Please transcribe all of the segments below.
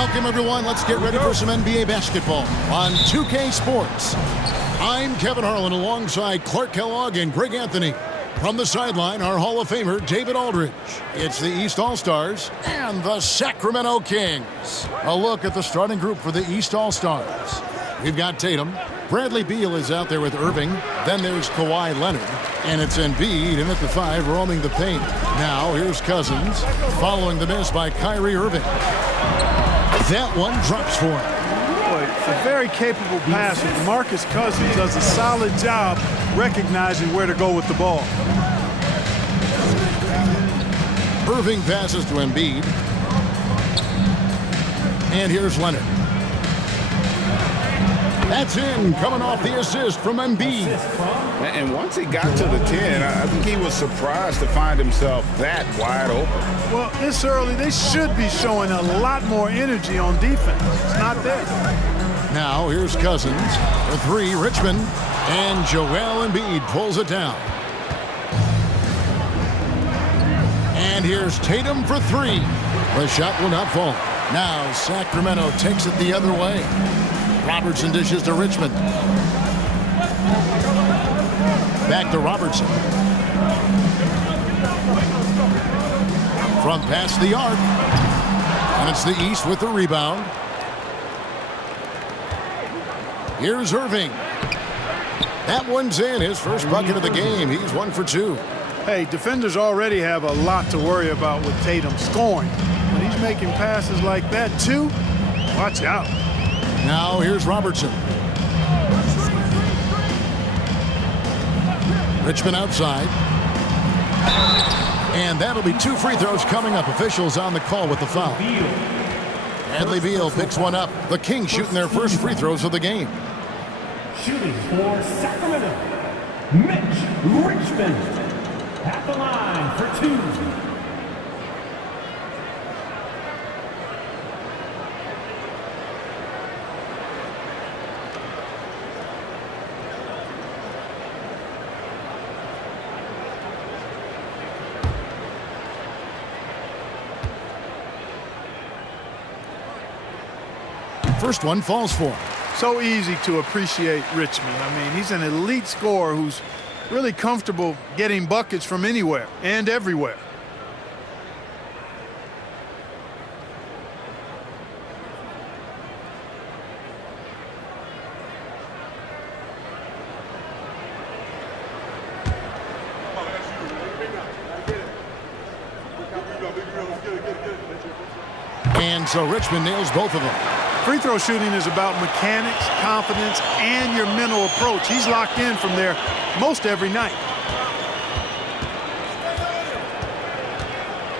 Welcome, everyone. Let's get ready for some NBA basketball on 2K Sports. I'm Kevin Harlan alongside Clark Kellogg and Greg Anthony. From the sideline, our Hall of Famer, David Aldridge. It's the East All-Stars and the Sacramento Kings. A look at the starting group for the East All-Stars. We've got Tatum. Bradley Beal is out there with Irving. Then there's Kawhi Leonard. And it's Embiid in at the 5, roaming the paint. Now, here's Cousins, following the miss by Kyrie Irving. That one drops for him. Boy, it's a very capable passer. DeMarcus Cousins does a solid job recognizing where to go with the ball. Irving passes to Embiid. And here's Leonard. That's in, coming off the assist from Embiid. And once he got to the 10, I think he was surprised to find himself that wide open. Well, this early, they should be showing a lot more energy on defense. It's not there. Now, here's Cousins. The 3, Richmond. And Joel Embiid pulls it down. And here's Tatum for 3. The shot will not fall. Now, Sacramento takes it the other way. Robertson dishes to Richmond. Back to Robertson. From past the arc. And it's the East with the rebound. Here's Irving. That one's in, his first bucket of the game. He's 1 for 2. Hey, defenders already have a lot to worry about with Tatum scoring. When he's making passes like that, too, watch out. Now here's Robertson. Richmond outside. And that'll be 2 free throws coming up. Officials on the call with the foul. Bradley Beal picks one up. The Kings shooting their first free throws of the game. Shooting for Sacramento, Mitch Richmond at the line for 2. First one falls for him. So easy to appreciate Richmond. I mean, he's an elite scorer who's really comfortable getting buckets from anywhere and everywhere. And so Richmond nails both of them. Free throw shooting is about mechanics, confidence, and your mental approach. He's locked in from there most every night.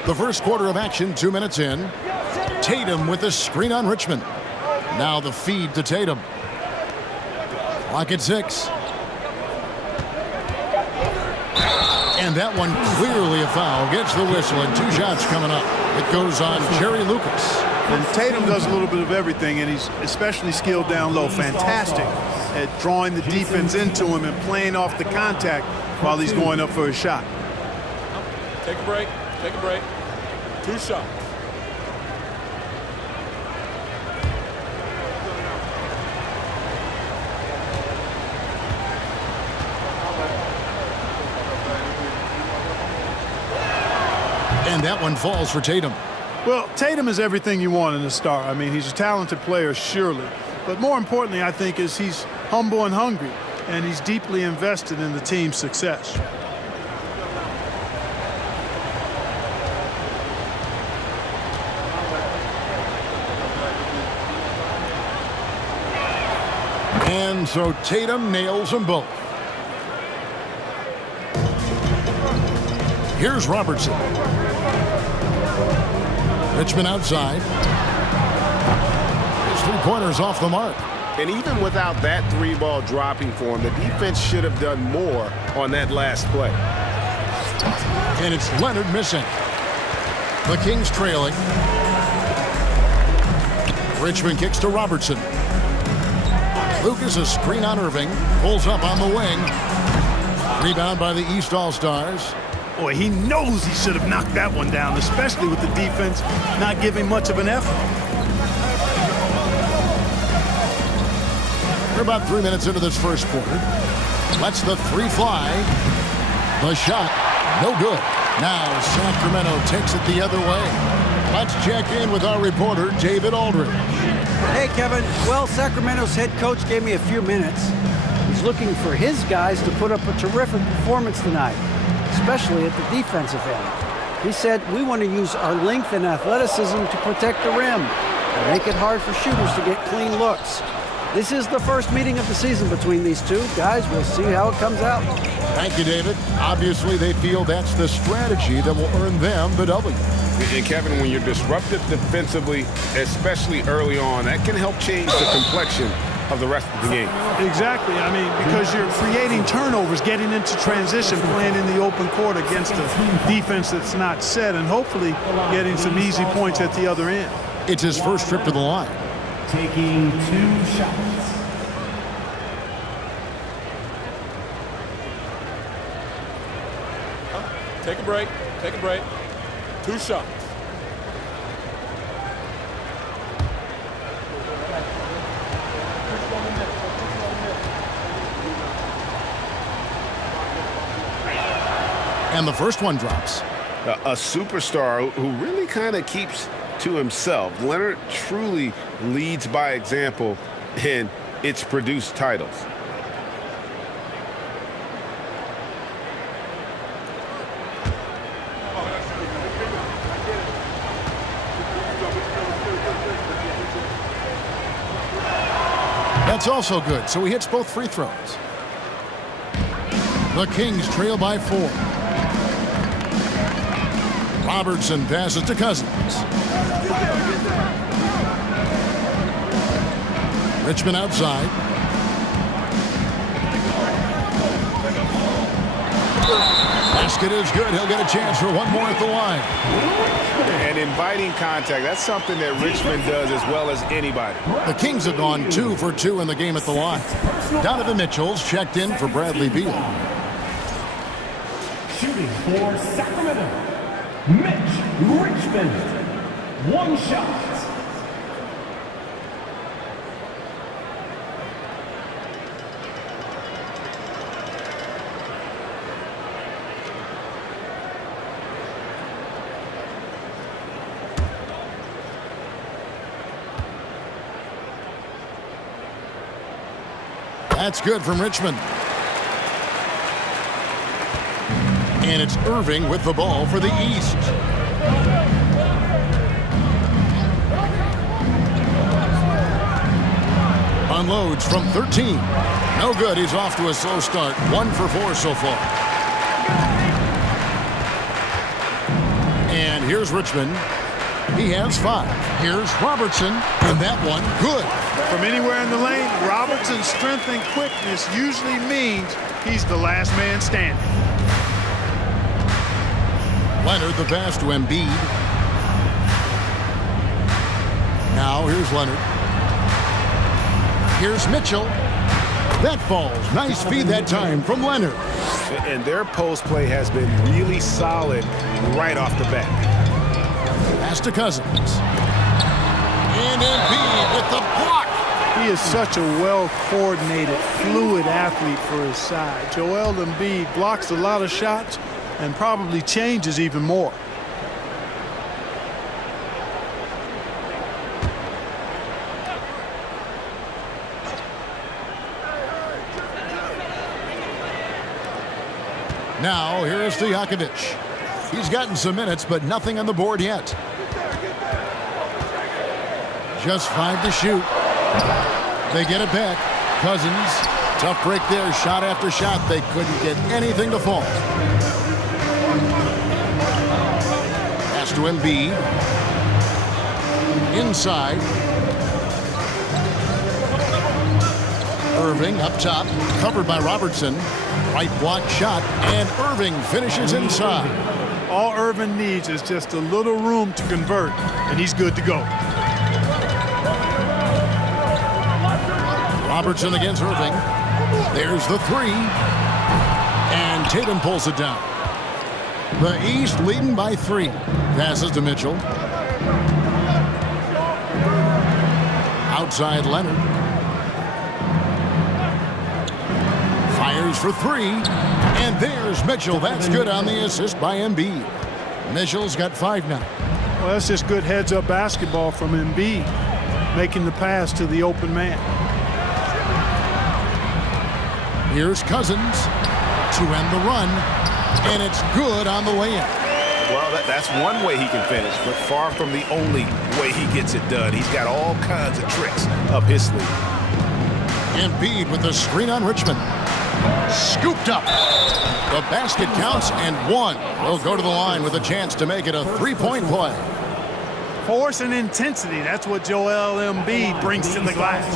The first quarter of action, 2 minutes in. Tatum with the screen on Richmond. Now the feed to Tatum. Clock at 6. And that one clearly a foul. Gets the whistle and 2 shots coming up. It goes on Jerry Lucas. And Tatum does a little bit of everything, and he's especially skilled down low. Fantastic at drawing the defense into him and playing off the contact while he's going up for a shot. Take a break. Take a break. 2 shots. And that one falls for Tatum. Well, Tatum is everything you want in a star. I mean, he's a talented player, surely. But more importantly, I think, is he's humble and hungry, and he's deeply invested in the team's success. And so Tatum nails them both. Here's Robertson. Richmond outside. His 3-pointers off the mark. And even without that 3-ball dropping for him, the defense should have done more on that last play. And it's Leonard missing. The Kings trailing. Richmond kicks to Robertson. Lucas a screen on Irving. Pulls up on the wing. Rebound by the East All-Stars. Boy, he knows he should have knocked that one down, especially with the defense not giving much of an effort. We're about 3 minutes into this first quarter. Lets the three fly. The shot, no good. Now Sacramento takes it the other way. Let's check in with our reporter, David Aldridge. Hey, Kevin. Well, Sacramento's head coach gave me a few minutes. He's looking for his guys to put up a terrific performance tonight, especially at the defensive end. He said, we want to use our length and athleticism to protect the rim and make it hard for shooters to get clean looks. This is the first meeting of the season between these two. Guys, we'll see how it comes out. Thank you, David. Obviously, they feel that's the strategy that will earn them the W. And Kevin, when you're disruptive defensively, especially early on, that can help change the complexion of the rest of the game. Exactly. I mean, because you're creating turnovers, getting into transition, playing in the open court against a defense that's not set, and hopefully getting some easy points at the other end. It's his first trip to the line. Taking 2 shots. Take a break. Take a break. 2 shots. And the first one drops. A superstar who really kind of keeps to himself. Leonard truly leads by example, and it's produced titles. That's also good, so he hits both free throws. The Kings trail by 4. Robertson passes to Cousins. Richmond outside. Basket is good. He'll get a chance for one more at the line. And inviting contact, that's something that Richmond does as well as anybody. The Kings have gone 2 for 2 in the game at the line. Donovan Mitchell's checked in for Bradley Beal. Shooting for Sacramento, Mitch Richmond. 1 shot. That's good from Richmond. And it's Irving with the ball for the East. Unloads from 13. No good. He's off to a slow start. 1 for 4 so far. And here's Richmond. He has 5. Here's Robertson. And that one, good. From anywhere in the lane, Robertson's strength and quickness usually means he's the last man standing. Leonard the pass to Embiid. Now here's Leonard. Here's Mitchell. That falls. Nice feed that time from Leonard. And their post play has been really solid right off the bat. Pass to Cousins. And Embiid with the block. He is such a well-coordinated, fluid athlete for his side. Joel Embiid blocks a lot of shots and probably changes even more. Now here's Stojakovic. He's gotten some minutes, but nothing on the board yet. Just 5 to shoot. They get it back. Cousins, tough break there, shot after shot. They couldn't get anything to fall. Pass to Embiid. Inside. Irving up top, covered by Robertson. Right block shot, and Irving finishes inside. All Irving needs is just a little room to convert, and he's good to go. Robertson against Irving. There's the 3. And Tatum pulls it down. The East leading by 3. Passes to Mitchell. Outside Leonard. Fires for three. And there's Mitchell. That's good on the assist by Embiid. Mitchell's got 5 now. Well, that's just good heads-up basketball from Embiid, making the pass to the open man. Here's Cousins to end the run. And it's good on the way in. Well, that's one way he can finish, but far from the only way he gets it done. He's got all kinds of tricks up his sleeve. Embiid with the screen on Richmond. Scooped up. The basket counts and one. He'll go to the line with a chance to make it a 3-point play. Force and intensity. That's what Joel Embiid brings to the glass.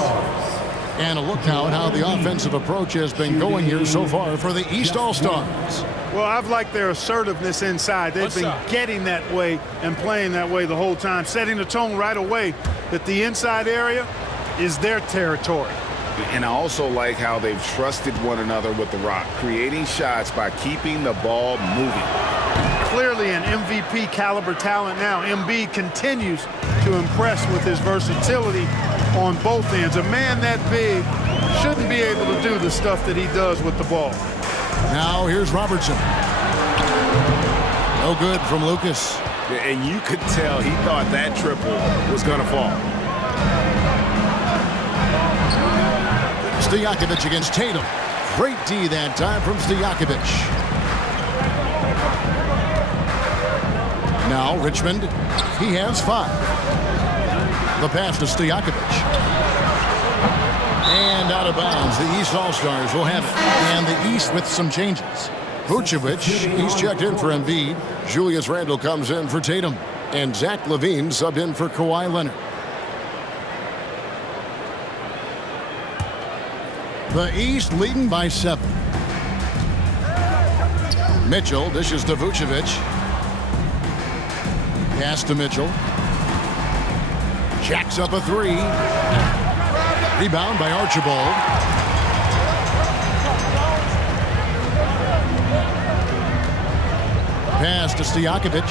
And a look now at how the offensive approach has been going here so far for the East All-Stars. Well, I've liked their assertiveness inside. They've been getting that way and playing that way the whole time, setting the tone right away that the inside area is their territory. And I also like how they've trusted one another with the rock, creating shots by keeping the ball moving. Clearly an MVP caliber talent now. Embiid continues to impress with his versatility on both ends. A man that big shouldn't be able to do the stuff that he does with the ball. Now here's Robertson. No good from Lucas. And you could tell he thought that triple was going to fall. Stojakovic against Tatum. Great D that time from Stojakovic. Now Richmond, he has 5. The pass to Stojakovic. And out of bounds, the East All-Stars will have it. And the East with some changes. Vucevic, he's checked in for Embiid. Julius Randle comes in for Tatum. And Zach LaVine subbed in for Kawhi Leonard. The East leading by 7. Mitchell dishes to Vucevic. Pass to Mitchell. Jacks up a 3. Rebound by Archibald. Pass to Stojakovic.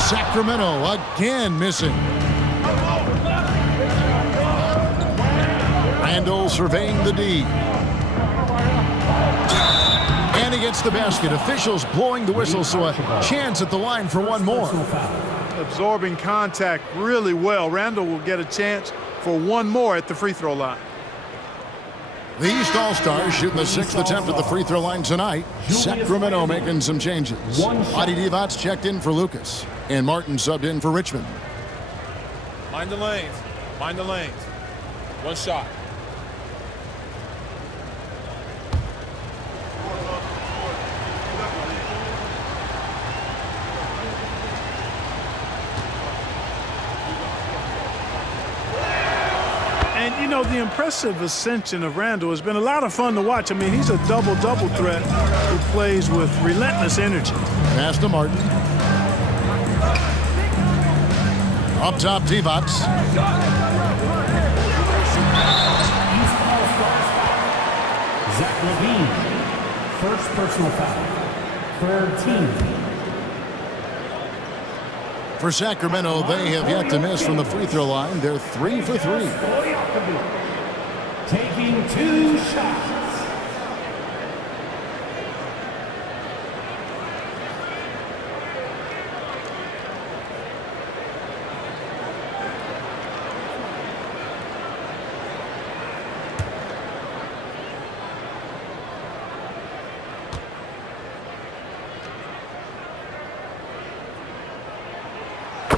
Sacramento again missing. Randle surveying the D. And he gets the basket. Officials blowing the whistle, so a chance at the line for one more. Absorbing contact really well. Randle will get a chance for one more at the free throw line. The East All-Stars shooting the 6th attempt at the free throw line tonight. Sacramento making some changes. Adi Divac checked in for Lucas. And Martin subbed in for Richmond. Mind the lanes. Mind the lanes. One shot. And, you know, the impressive ascension of Randle has been a lot of fun to watch. I mean, he's a double-double threat who plays with relentless energy. Pass to Martin. Up top, Divac. Zach LaVine, first personal foul. Third team. For Sacramento, they have yet to miss from the free throw line. They're 3 for 3. Taking 2 shots.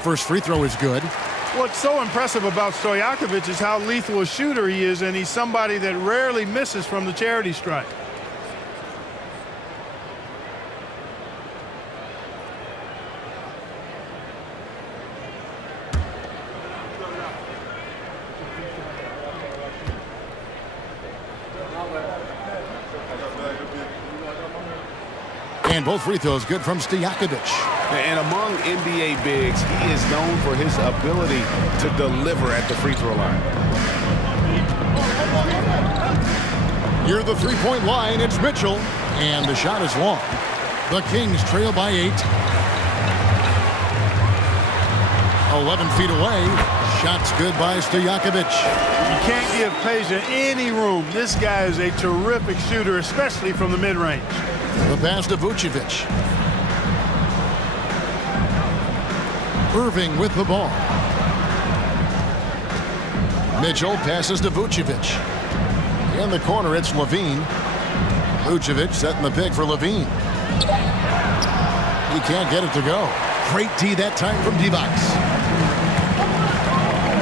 First free throw is good. What's so impressive about Stojakovic is how lethal a shooter he is, and he's somebody that rarely misses from the charity stripe. And both free throws good from Stojakovic. And among NBA bigs, he is known for his ability to deliver at the free throw line. Near the three-point line, it's Mitchell. And the shot is long. The Kings trail by 8. 11 feet away. Shot's good by Stojakovic. You can't give Peja any room. This guy is a terrific shooter, especially from the mid-range. The pass to Vucevic. Irving with the ball. Mitchell passes to Vucevic. In the corner, it's Levine. Vucevic setting the pick for Levine. He can't get it to go. Great D that time from Divac.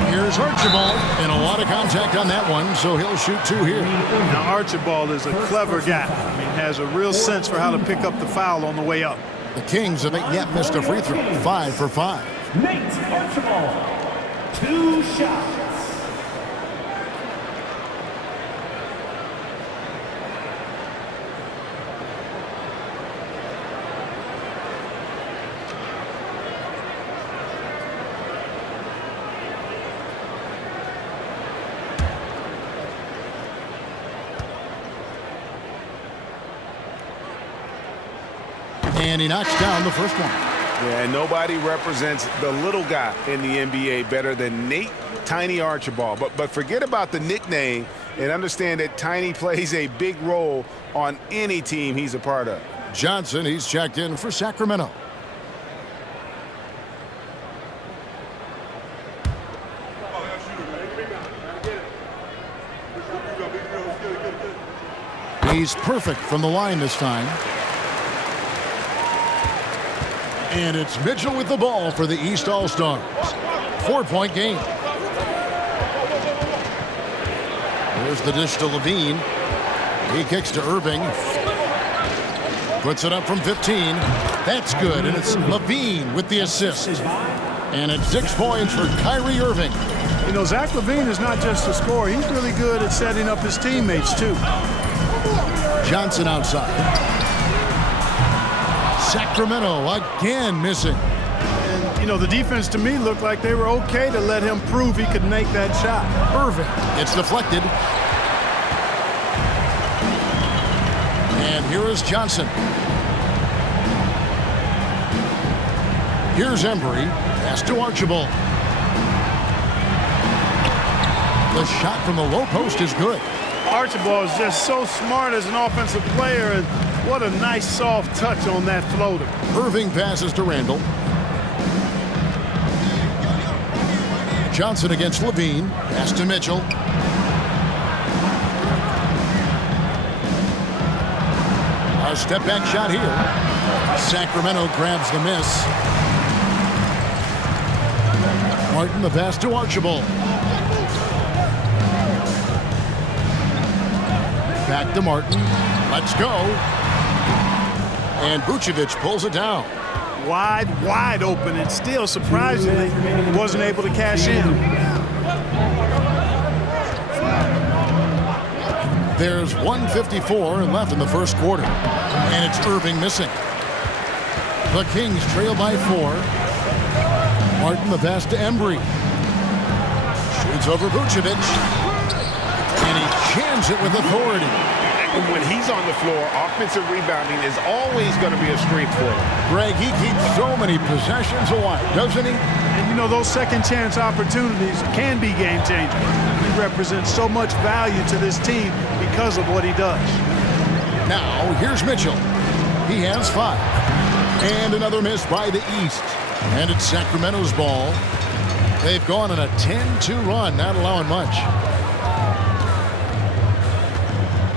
Here's Archibald, and a lot of contact on that one, so he'll shoot 2 here. Now, Archibald is a clever guy. I mean, has a real sense for how to pick up the foul on the way up. The Kings haven't yet missed a free throw. 5 for 5. Nate Archibald, 2 shots. And he knocks down the first one. Yeah, and nobody represents the little guy in the NBA better than Nate Tiny Archibald. But forget about the nickname and understand that Tiny plays a big role on any team he's a part of. Johnson, he's checked in for Sacramento. He's perfect from the line this time. And it's Mitchell with the ball for the East All-Stars. 4-point game. There's the dish to Levine. He kicks to Irving. Puts it up from 15. That's good, and it's Levine with the assist. And it's 6 points for Kyrie Irving. You know, Zach LaVine is not just a scorer. He's really good at setting up his teammates, too. Johnson outside. Sacramento again missing. And, you know, the defense to me looked like they were okay to let him prove he could make that shot. Irving. It's deflected. And here is Johnson. Here's Embry. Pass to Archibald. The shot from the low post is good. Archibald is just so smart as an offensive player, and what a nice soft touch on that floater. Irving passes to Randall. Johnson against Levine. Pass to Mitchell. A step back shot here. Sacramento grabs the miss. Martin the pass to Archibald. Back to Martin. Let's go. And Vucevic pulls it down. Wide open, and still surprisingly wasn't able to cash in. There's 1:54 left in the first quarter. And it's Irving missing. The Kings trail by 4. Martin the pass to Embry. Shoots over Vucevic. And he jams it with authority. When he's on the floor, offensive rebounding is always going to be a strength for him. Greg, he keeps so many possessions alive, doesn't he? And, you know, those second chance opportunities can be game changers. He represents so much value to this team because of what he does. Now, here's Mitchell. He has 5. And another miss by the East. And it's Sacramento's ball. They've gone on a 10-2 run, not allowing much.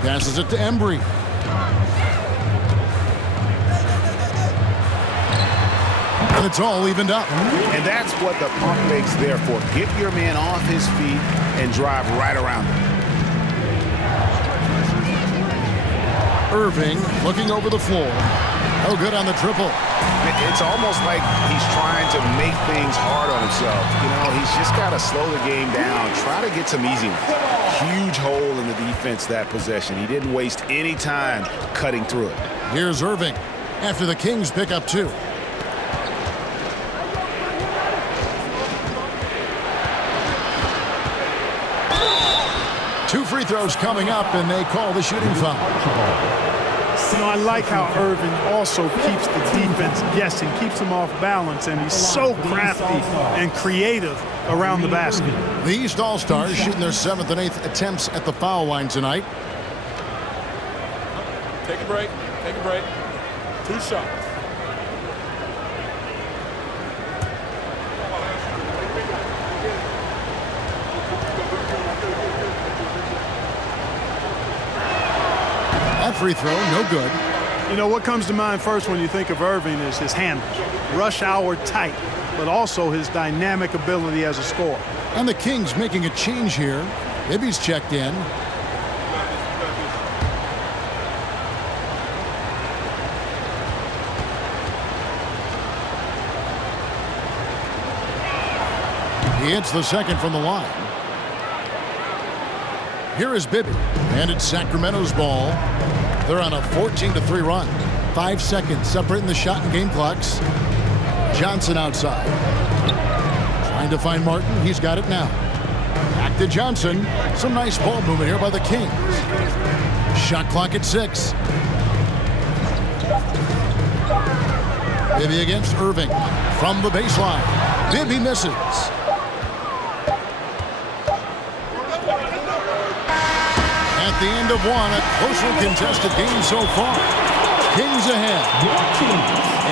Passes it to Embry. And it's all evened up. And that's what the pump fake's there for. Get your man off his feet and drive right around him. Irving looking over the floor. No good on the triple. It's almost like he's trying to make things hard on himself. You know, he's just got to slow the game down. Try to get some easy ones. Huge hole in the defense that possession. He didn't waste any time cutting through it. Here's Irving after the Kings pick up 2. Two free throws coming up, and they call the shooting foul. I like how Irving also keeps the defense guessing, keeps them off balance, and he's so crafty and creative around the basket. The East All-Stars shooting their 7th and 8th attempts at the foul line tonight. Take a break. Take a break. 2 shots. That free throw, no good. You know, what comes to mind first when you think of Irving is his handles. Rush hour tight, but also his dynamic ability as a scorer. And the Kings making a change here. Bibby's checked in. He hits the second from the line. Here is Bibby, and it's Sacramento's ball. They're on a 14-3 run. 5 seconds separating the shot and game clocks. Johnson outside. Trying to find Martin. He's got it now. Back to Johnson. Some nice ball movement here by the Kings. Shot clock at 6. Bibby against Irving. From the baseline. Bibby misses. At the end of one, a closely contested game so far. Kings ahead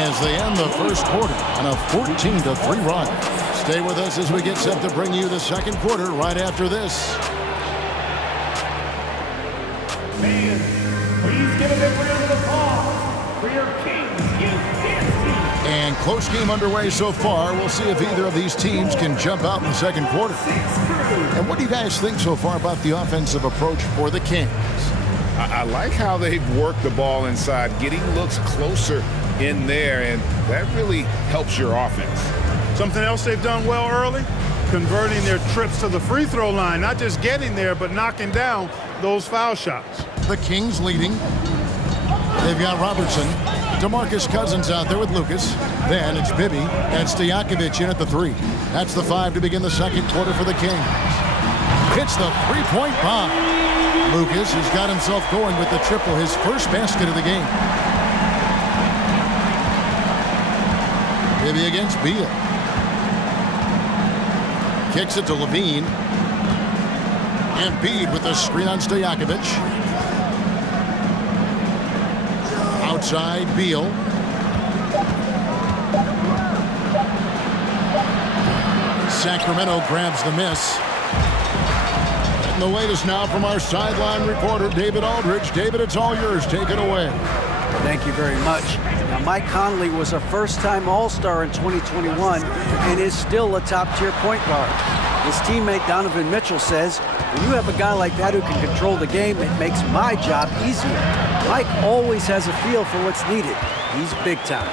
as they end the first quarter on a 14-3 run. Stay with us as we get set to bring you the second quarter right after this. Fans, please give a big round of applause for your Kings Youth Dance Team. And close game underway so far. We'll see if either of these teams can jump out in the second quarter. And what do you guys think so far about the offensive approach for the Kings? I like how they've worked the ball inside, getting looks closer in there, and that really helps your offense. Something else they've done well early, converting their trips to the free throw line, not just getting there, but knocking down those foul shots. The Kings leading. They've got Robertson. DeMarcus Cousins out there with Lucas. Then it's Bibby and Stojakovic in at the 3. That's the 5 to begin the second quarter for the Kings. Hits the three-point bomb. Lucas has got himself going with the triple, his first basket of the game. Bibby against Beal. Kicks it to Levine. Embiid with the screen on Stojakovic. Outside, Beal. Sacramento grabs the miss. And the latest now from our sideline reporter, David Aldridge. David, it's all yours. Take it away. Thank you very much. Now, Mike Conley was a first-time All-Star in 2021 and is still a top-tier point guard. His teammate Donovan Mitchell says, when you have a guy like that who can control the game, it makes my job easier. Mike always has a feel for what's needed. He's big time.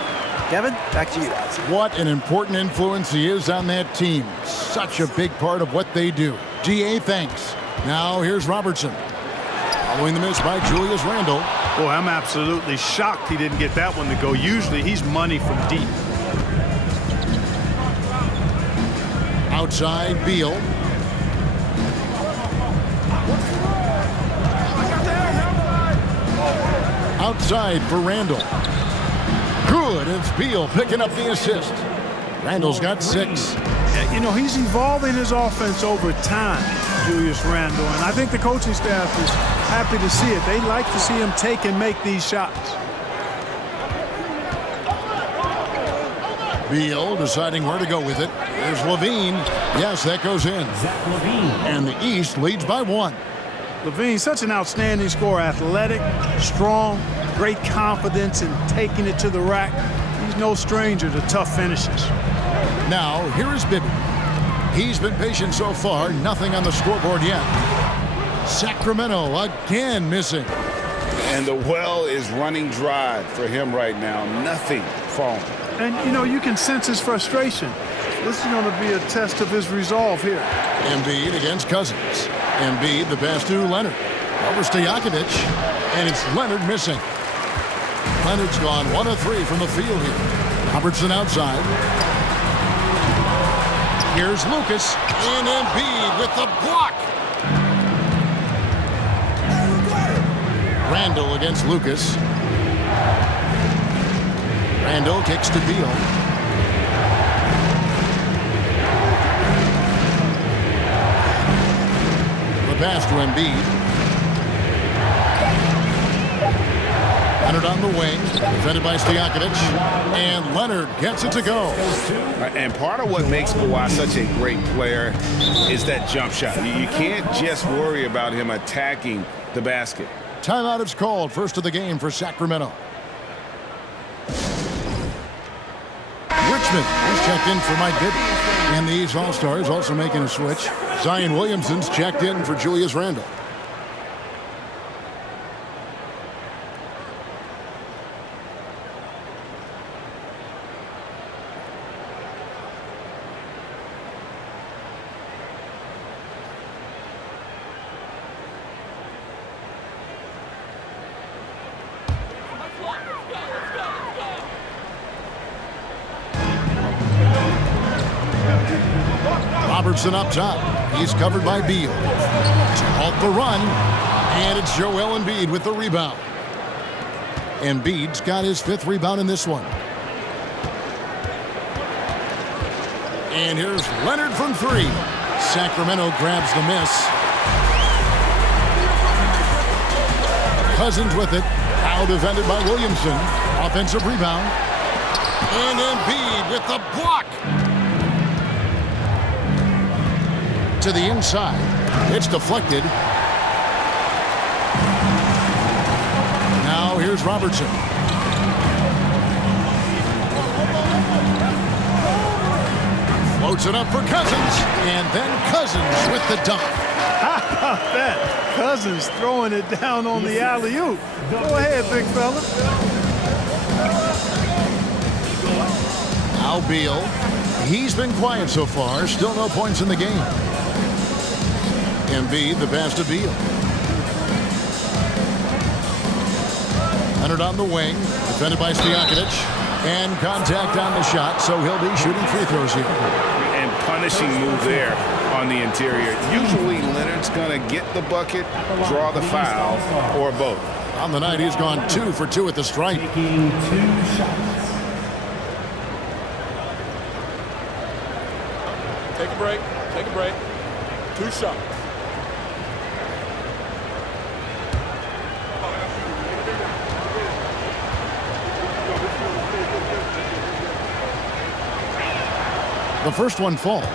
Kevin, back to you. What an important influence he is on that team. Such a big part of what they do. DA, thanks. Now here's Robertson. Following the miss by Julius Randle. Boy, I'm absolutely shocked he didn't get that one to go. Usually he's money from deep. Outside, Beal. Outside for Randle. Good, it's Beal picking up the assist. Randle's got 6. You know, he's evolving his offense over time, Julius Randle, and I think the coaching staff is happy to see it. They like to see him take and make these shots. Beal deciding where to go with it. Here's Levine. Yes, that goes in. Zach Levine. And the East leads by 1. Levine, such an outstanding scorer, athletic, strong, great confidence in taking it to the rack. He's no stranger to tough finishes. Now, here is Bibby. He's been patient so far, nothing on the scoreboard yet. Sacramento again missing. And the well is running dry for him right now. Nothing falling. And, you know, you can sense his frustration. This is going to be a test of his resolve here. Embiid against Cousins. Embiid, the pass to Leonard. Over Stojakovic, and it's Leonard missing. Leonard's gone 1 of 3 from the field here. Robertson outside. Here's Lucas, and Embiid with the block. Randle against Lucas. Randall kicks to Beal. The pass to Embiid. Leonard on the wing, defended by Stojakovic, and Leonard gets it to go. And part of what makes Kawhi such a great player is that jump shot. You can't just worry about him attacking the basket. Timeout is called, first of the game for Sacramento. Richmond is checked in for Mike Bibby. And these All-Stars also making a switch. Zion Williamson's checked in for Julius Randle. Robertson up top. He's covered by Beal. To halt the run. And it's Joel Embiid with the rebound. Embiid's got his 5th rebound in this one. And here's Leonard from 3. Sacramento grabs the miss. Cousins with it. Now defended by Williamson. Offensive rebound. And Embiid with the block. To the inside. It's deflected. Now here's Robertson. Floats it up for Cousins. And then Cousins with the dunk. How about that? Cousins throwing it down on the alley-oop. Go ahead, big fella. Now Beal. He's been quiet so far. Still no points in the game. Embiid, the pass to Beal. Leonard on the wing, defended by Stojakovic, and contact on the shot, so he'll be shooting free throws here. And punishing move there on the interior. Usually Leonard's going to get the bucket, draw the foul, or both. On the night, he's gone 2 for 2 at the stripe. Taking 2 shots. Take a break. Take a break. 2 shots. The first one falls.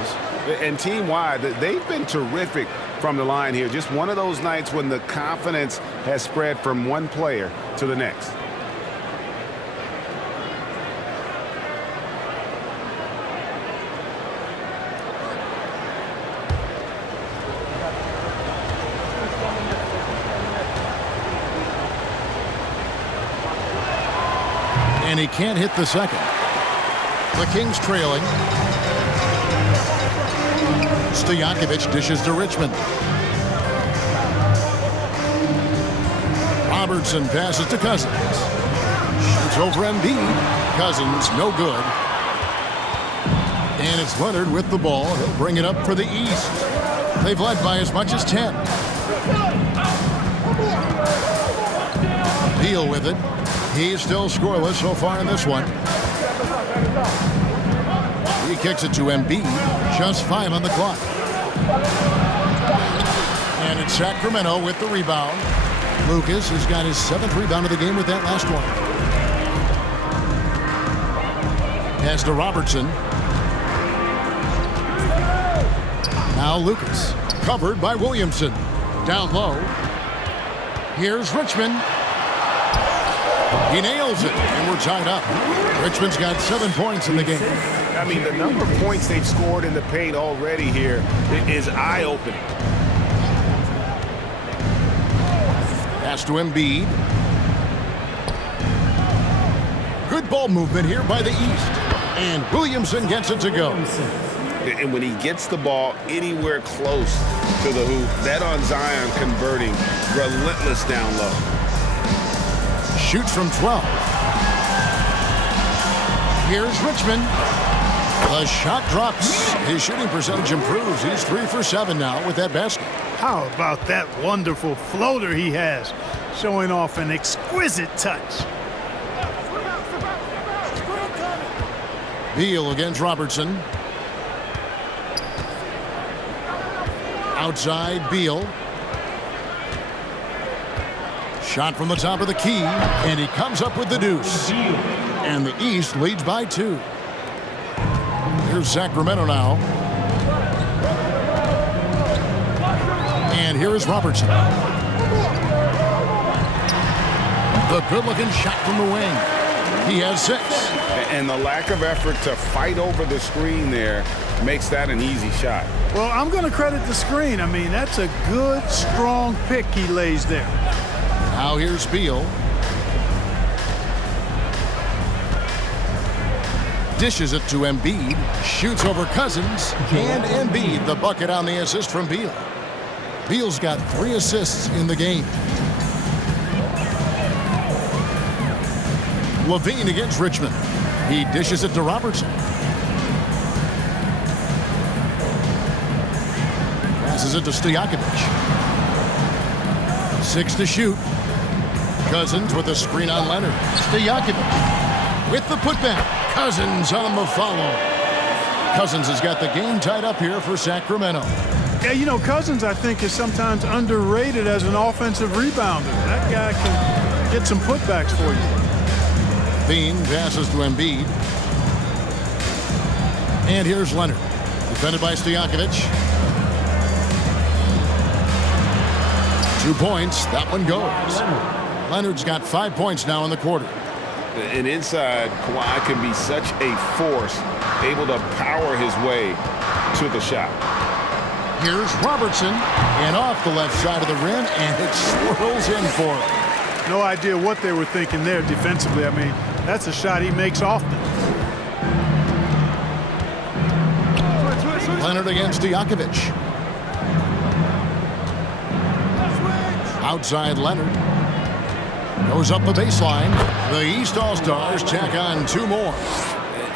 And team-wide, they've been terrific from the line here. Just one of those nights when the confidence has spread from one player to the next. And he can't hit the second. The Kings trailing. Stojakovic dishes to Richmond. Robertson passes to Cousins. Shoots over Embiid. Cousins, no good. And it's Leonard with the ball. He'll bring it up for the East. They've led by as much as 10. Beal with it. He's still scoreless so far in this one. He kicks it to Embiid. Just 5 on the clock. And it's Sacramento with the rebound. Lucas has got his 7th rebound of the game with that last one. Pass to Robertson. Now Lucas. Covered by Williamson. Down low. Here's Richmond. He nails it, and we're tied up. Richmond's got 7 points in the game. I mean, the number of points they've scored in the paint already here is eye-opening. Pass to Embiid. Good ball movement here by the East. And Williamson gets it to go. And when he gets the ball anywhere close to the hoop, that on Zion converting, relentless down low. Shoots from 12. Here's Richmond. The shot drops. His shooting percentage improves. He's 3 for 7 now with that basket. How about that wonderful floater he has, showing off an exquisite touch. Beal against Robertson. Outside, Beal. Shot from the top of the key, and he comes up with the deuce. And the East leads by 2. Here's Sacramento now. And here is Robertson. The good-looking shot from the wing. He has 6. And the lack of effort to fight over the screen there makes that an easy shot. Well, I'm going to credit the screen. I mean, that's a good, strong pick he lays there. Now here's Beal. Dishes it to Embiid. Shoots over Cousins. And Embiid, the bucket on the assist from Beal. Beal's got 3 assists in the game. Levine against Richmond. He dishes it to Robertson. Passes it to Stojakovic. 6 to shoot. Cousins with a screen on Leonard. Stojakovic with the putback. Cousins on the follow. Cousins has got the game tied up here for Sacramento. Yeah, you know, Cousins, I think, is sometimes underrated as an offensive rebounder. That guy can get some putbacks for you. Bean passes to Embiid. And here's Leonard. Defended by Stojakovic. 2 points. That one goes. Leonard's got 5 points now in the quarter. And inside, Kawhi can be such a force, able to power his way to the shot. Here's Robertson, and off the left side of the rim, and it swirls in for him. No idea what they were thinking there defensively. I mean, that's a shot he makes often. Leonard against Stojakovic. Outside Leonard. Goes up the baseline. The East All-Stars tack on 2 more.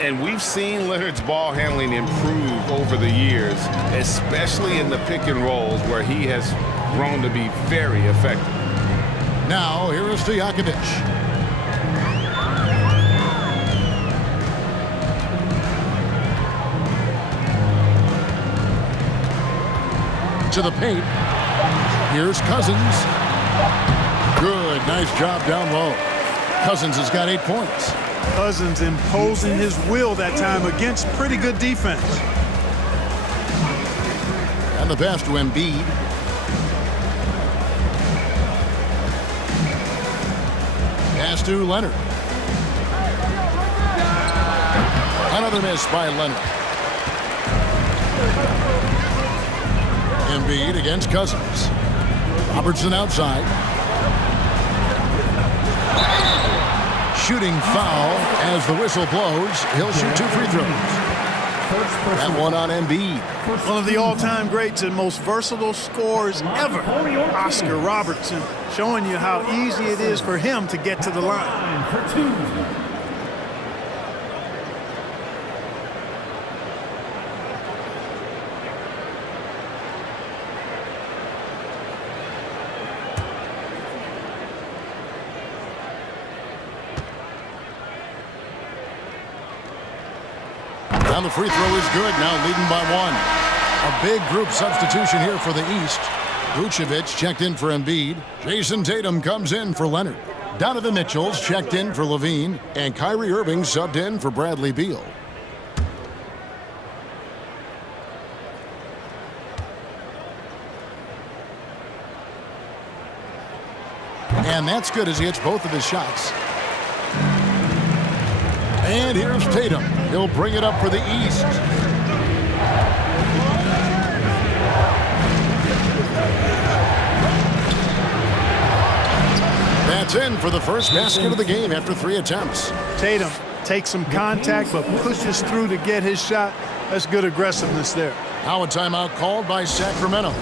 And we've seen Leonard's ball handling improve over the years, especially in the pick and rolls where he has grown to be very effective. Now, here is Stojakovic. To the paint. Here's Cousins. Good, nice job down low. Cousins has got 8 points. Cousins imposing his will that time against pretty good defense. And the pass to Embiid. Pass to Leonard. Another miss by Leonard. Embiid against Cousins. Robertson outside. Shooting foul as the whistle blows. He'll shoot 2 free throws. That one on Embiid. One of the all-time greats and most versatile scorers ever, Oscar Robertson, showing you how easy it is for him to get to the line. For 2. And the free throw is good, now leading by 1. A big group substitution here for the East. Vucevic checked in for Embiid. Jason Tatum comes in for Leonard. Donovan Mitchell's checked in for Levine. And Kyrie Irving subbed in for Bradley Beal. And that's good as he hits both of his shots. And here's Tatum. He'll bring it up for the East. That's in for the first basket of the game after 3 attempts. Tatum takes some contact but pushes through to get his shot. That's good aggressiveness there. Now a timeout called by Sacramento.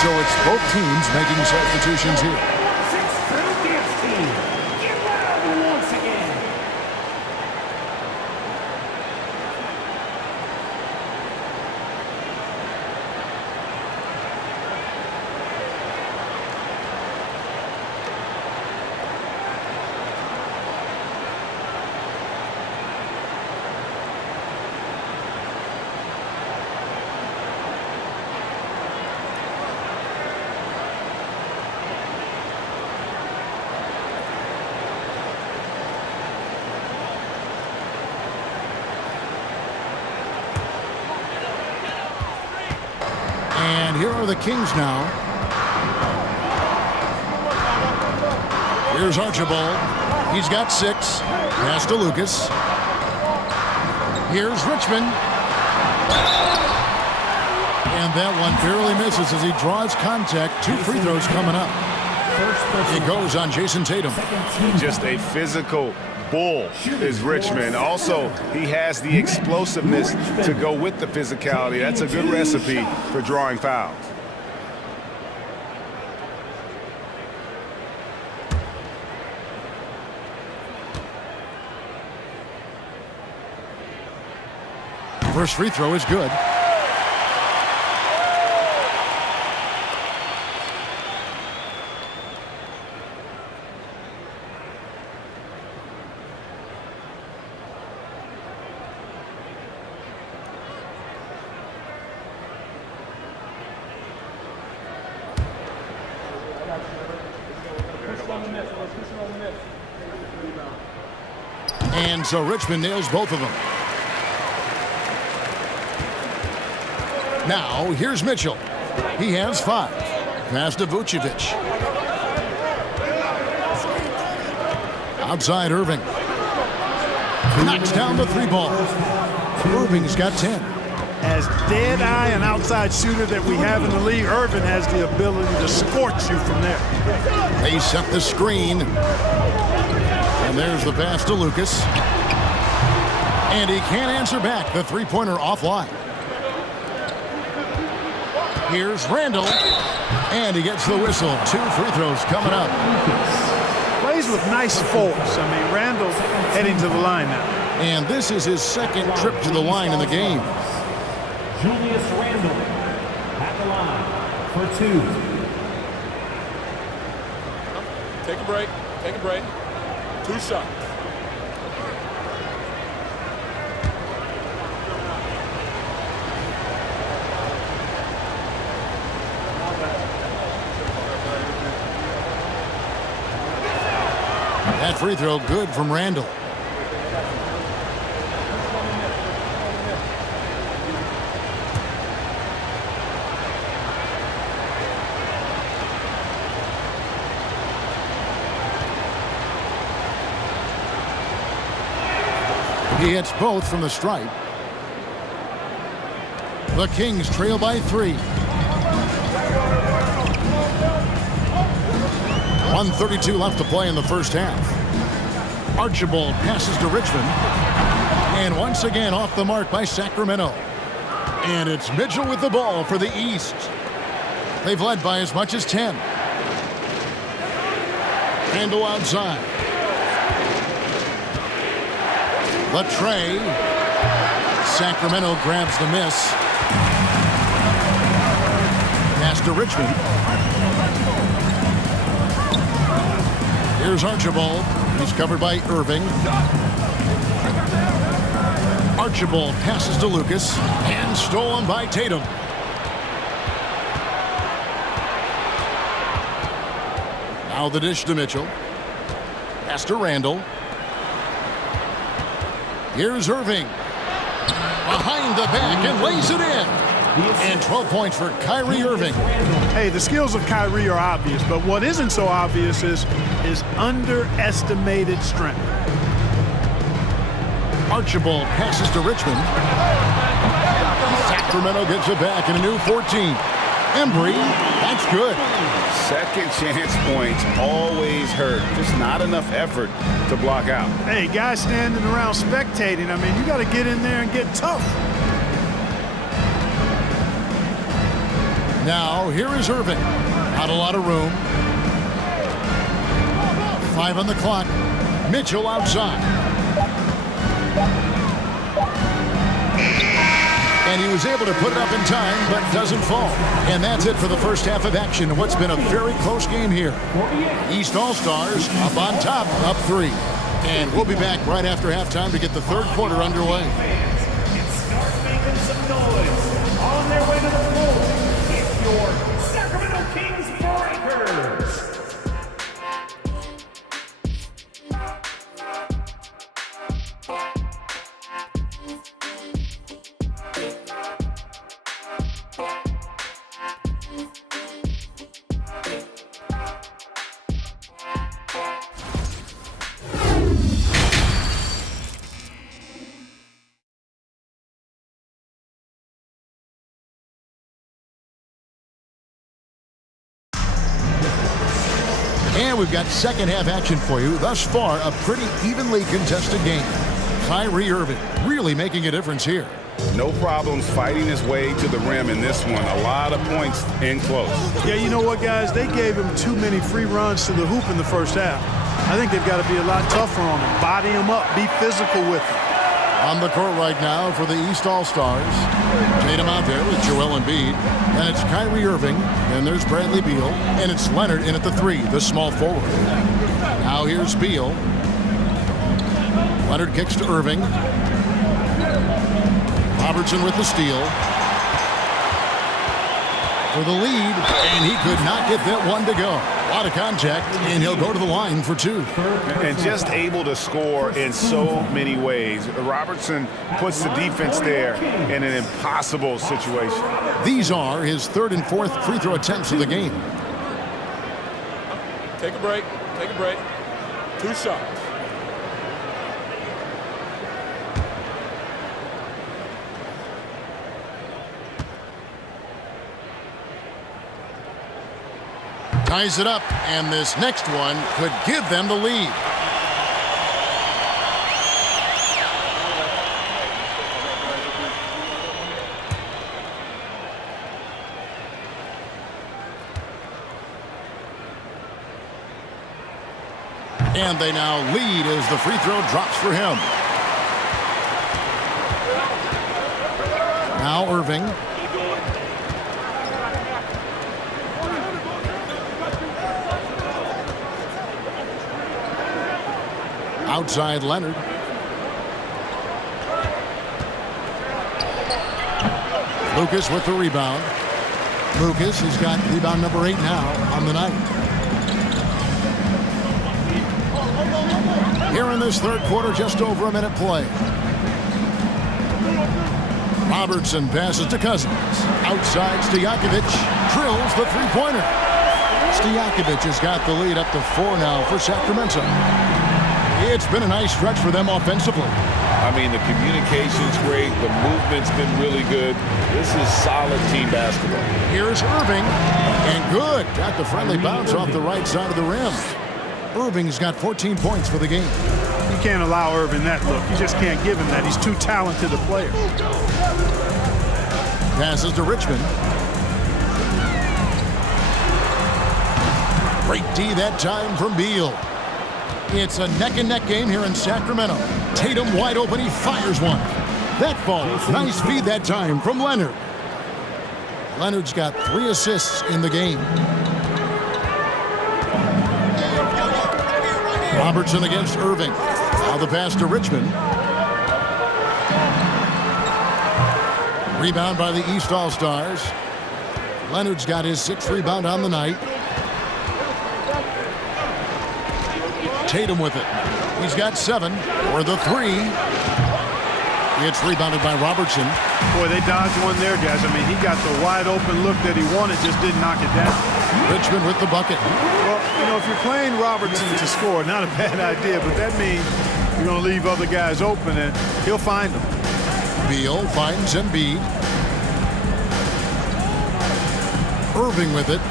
So it's both teams making substitutions here. 6 for the dance team. Get loud once again. And here are the Kings now. Here's Archibald. He's got 6. Pass to Lucas. Here's Richmond. And that one barely misses as he draws contact. 2 free throws coming up. It goes on Jason Tatum. Just a physical bull is Richmond. Also, he has the explosiveness to go with the physicality. That's a good recipe for drawing fouls. First free throw is good. And so Richmond nails both of them. Now, here's Mitchell. He has 5. Pass to Vucevic. Outside Irving. Knocks down the 3 ball. Irving's got 10. As dead-eye and outside shooter that we have in the league, Irving has the ability to scorch you from there. They set the screen. And there's the pass to Lucas. And he can't answer back. The three-pointer offline. Here's Randall. And he gets the whistle. 2 free throws coming up. Plays with nice force. I mean, Randall's heading to the line now. And this is his 2nd trip to the line in the game. Julius Randle at the line for 2. Take a break. Take a break. 2 shots. That free throw good from Randall. He hits both from the stripe. The Kings trail by 3. 1:32 left to play in the first half. Archibald passes to Richmond. And once again off the mark by Sacramento. And it's Mitchell with the ball for the East. They've led by as much as 10. Handle outside. The tray. Sacramento grabs the miss. Pass to Richmond. Here's Archibald. He's covered by Irving. Archibald passes to Lucas. And stolen by Tatum. Now the dish to Mitchell. Pass to Randall. Here's Irving. Behind the back and lays it in. And 12 points for KYRIE Irving. Hey, the skills of KYRIE are obvious, but what isn't so obvious is his underestimated strength. Archibald passes to Richmond. Sacramento gets it back in a new 14. Embry, that's good. Second chance points always hurt. Just not enough effort to block out. Hey, guys standing around spectating, I mean, you got to get in there and get tough. Now, here is Irving. Not a lot of room. 5 on the clock. Mitchell outside. And he was able to put it up in time, but doesn't fall. And that's it for the first half of action in what's been a very close game here. East All-Stars up on top, up 3. And we'll be back right after halftime to get the third quarter underway. Start making some noise. On their way to the floor, it's your Sacramento Kings Breakers. And we've got second half action for you. Thus far, a pretty evenly contested game. KYRIE Irving really making a difference here. No problems fighting his way to the rim in this one. A lot of points in close. Yeah, you know what, guys? They gave him too many free runs to the hoop in the first half. I think they've got to be a lot tougher on him. Body him up. Be physical with him. On the court right now for the East All-Stars. Tatum out there with Joel Embiid. And it's KYRIE Irving. And there's Bradley Beal. And it's Leonard in at the 3, the small forward. Now here's Beal. Leonard kicks to Irving. Robertson with the steal. For the lead. And he could not get that one to go. A lot of contact, and he'll go to the line for 2. And just able to score in so many ways. Robertson puts the defense there in an impossible situation. These are his 3rd and 4th free throw attempts of the game. Take a break. Take a break. 2 shots. Ties it up, and this next one could give them the lead. And they now lead as the free throw drops for him. Now Irving. Outside Leonard. Lucas with the rebound. Lucas has got rebound number 8 now on the night. Here in this third quarter, just over a minute play. Robertson passes to Cousins. Outside Stojakovic drills the three-pointer. Stojakovic has got the lead up to 4 now for Sacramento. It's been a nice stretch for them offensively. I mean, the communication's great. The movement's been really good. This is solid team basketball. Here's Irving, and good. Got the friendly bounce off the right side of the rim. Irving's got 14 points for the game. You can't allow Irving that look. You just can't give him that. He's too talented a player. Passes to Richmond. Great D that time from Beal. It's a neck-and-neck game here in Sacramento. Tatum wide open, he fires one. That falls. Nice feed that time from Leonard. Leonard's got 3 assists in the game. Robertson against Irving. Now the pass to Richmond. Rebound by the East All-Stars. Leonard's got his 6th rebound on the night. Tatum with it. He's got 7 for the 3. It's rebounded by Robertson. Boy, they dodged one there, guys. I mean, he got the wide open look that he wanted, just didn't knock it down. Richmond with the bucket. Well, you know, if you're playing Robertson to score, not a bad idea, but that means you're going to leave other guys open, and he'll find them. Beal finds Embiid. Irving with it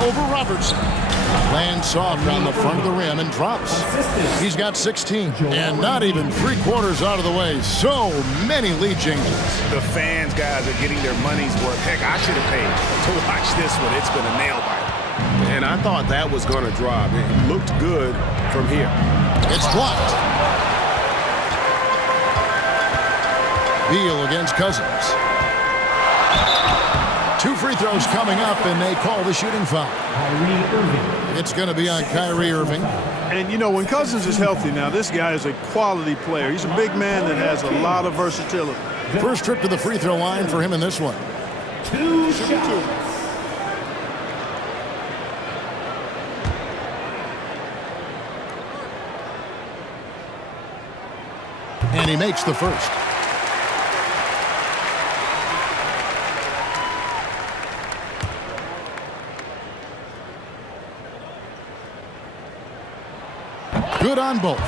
over Robertson. Lands soft on the front of the rim and drops. He's got 16. And not even 3/4 out of the way. So many lead changes. The fans, guys, are getting their money's worth. Heck, I should have paid to watch this one. It's been a nail biter. And I thought that was going to drop. It looked good from here. It's blocked. Beal against Cousins. 2 free throws coming up, and they call the shooting foul. It's going to be on Kyrie Irving. And, you know, when Cousins is healthy now, this guy is a quality player. He's a big man that has a lot of versatility. First trip to the free throw line for him in this one. 2 shots. And he makes the first. Good on both.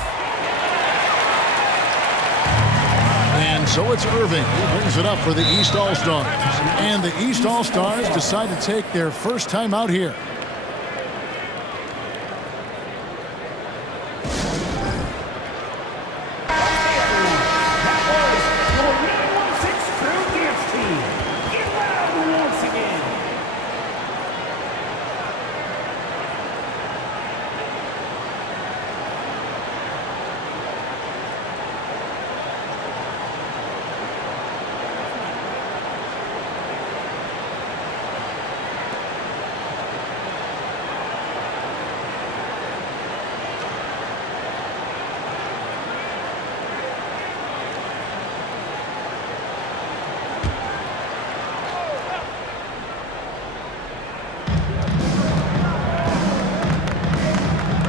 And so it's Irving who brings it up for the East All-Stars. And the East All-Stars decide to take their first time out here.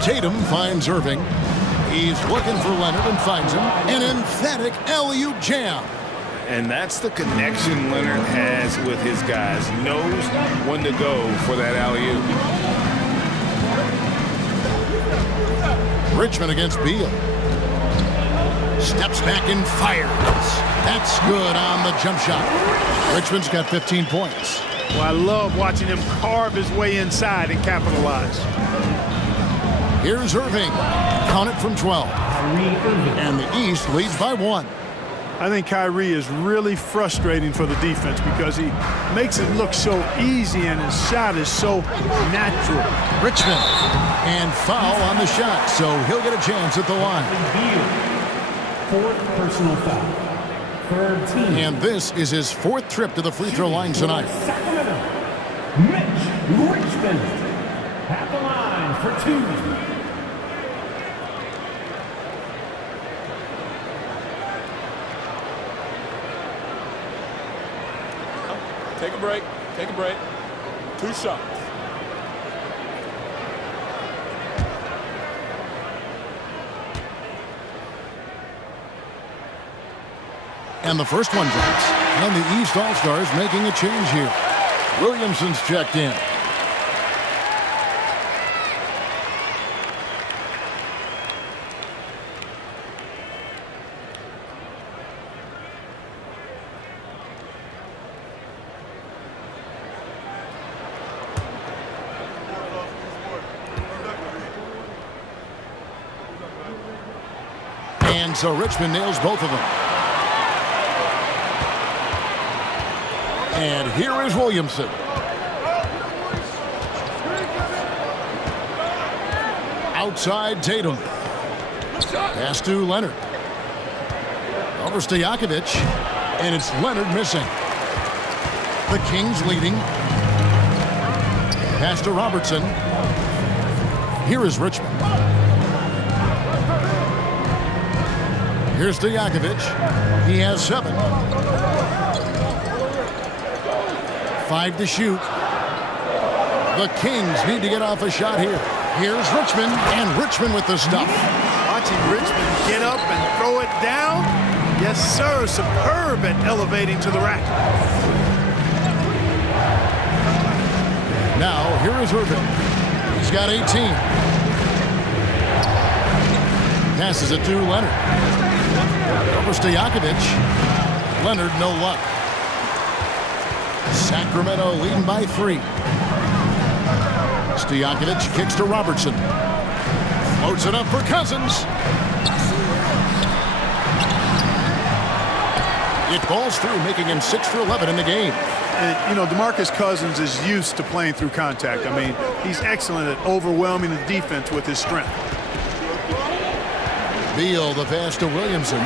Tatum finds Irving. He's looking for Leonard and finds him. An emphatic alley-oop jam. And that's the connection Leonard has with his guys. Knows when to go for that alley-oop. Richmond against Beal. Steps back and fires. That's good on the jump shot. Richmond's got 15 points. Well, I love watching him carve his way inside and capitalize. Here's Irving. Count it from 12. And the East leads by 1. I think Kyrie is really frustrating for the defense because he makes it look so easy and his shot is so natural. Richmond. And foul on the shot, so he'll get a chance at the line. 4th personal foul. 3rd team. And this is his 4th trip to the free throw line tonight. Sacramento. Richmond at the line for 2. Take a break. Take a break. 2 shots. And the first one drops. And the East All-Stars making a change here. Williamson's checked in. And so Richmond nails both of them. And here is Williamson. Outside Tatum. Pass to Leonard. Over Stojakovic. And it's Leonard missing. The Kings leading. Pass to Robertson. Here is Richmond. Here's Stojakovic. He has 7. 5 to shoot. The Kings need to get off a shot here. Here's Richmond, and Richmond with the stuff. Watching Richmond get up and throw it down. Yes, sir. Superb at elevating to the rack. Now, here is Irving. He's got 18. Passes it to Leonard. Over Stojakovic. Leonard, no luck. Sacramento leading by 3. Stojakovic kicks to Robertson. Floats it up for Cousins. It falls through, making him 6 for 11 in the game. And, you know, DeMarcus Cousins is used to playing through contact. I mean, he's excellent at overwhelming the defense with his strength. Beal, the pass to Williamson.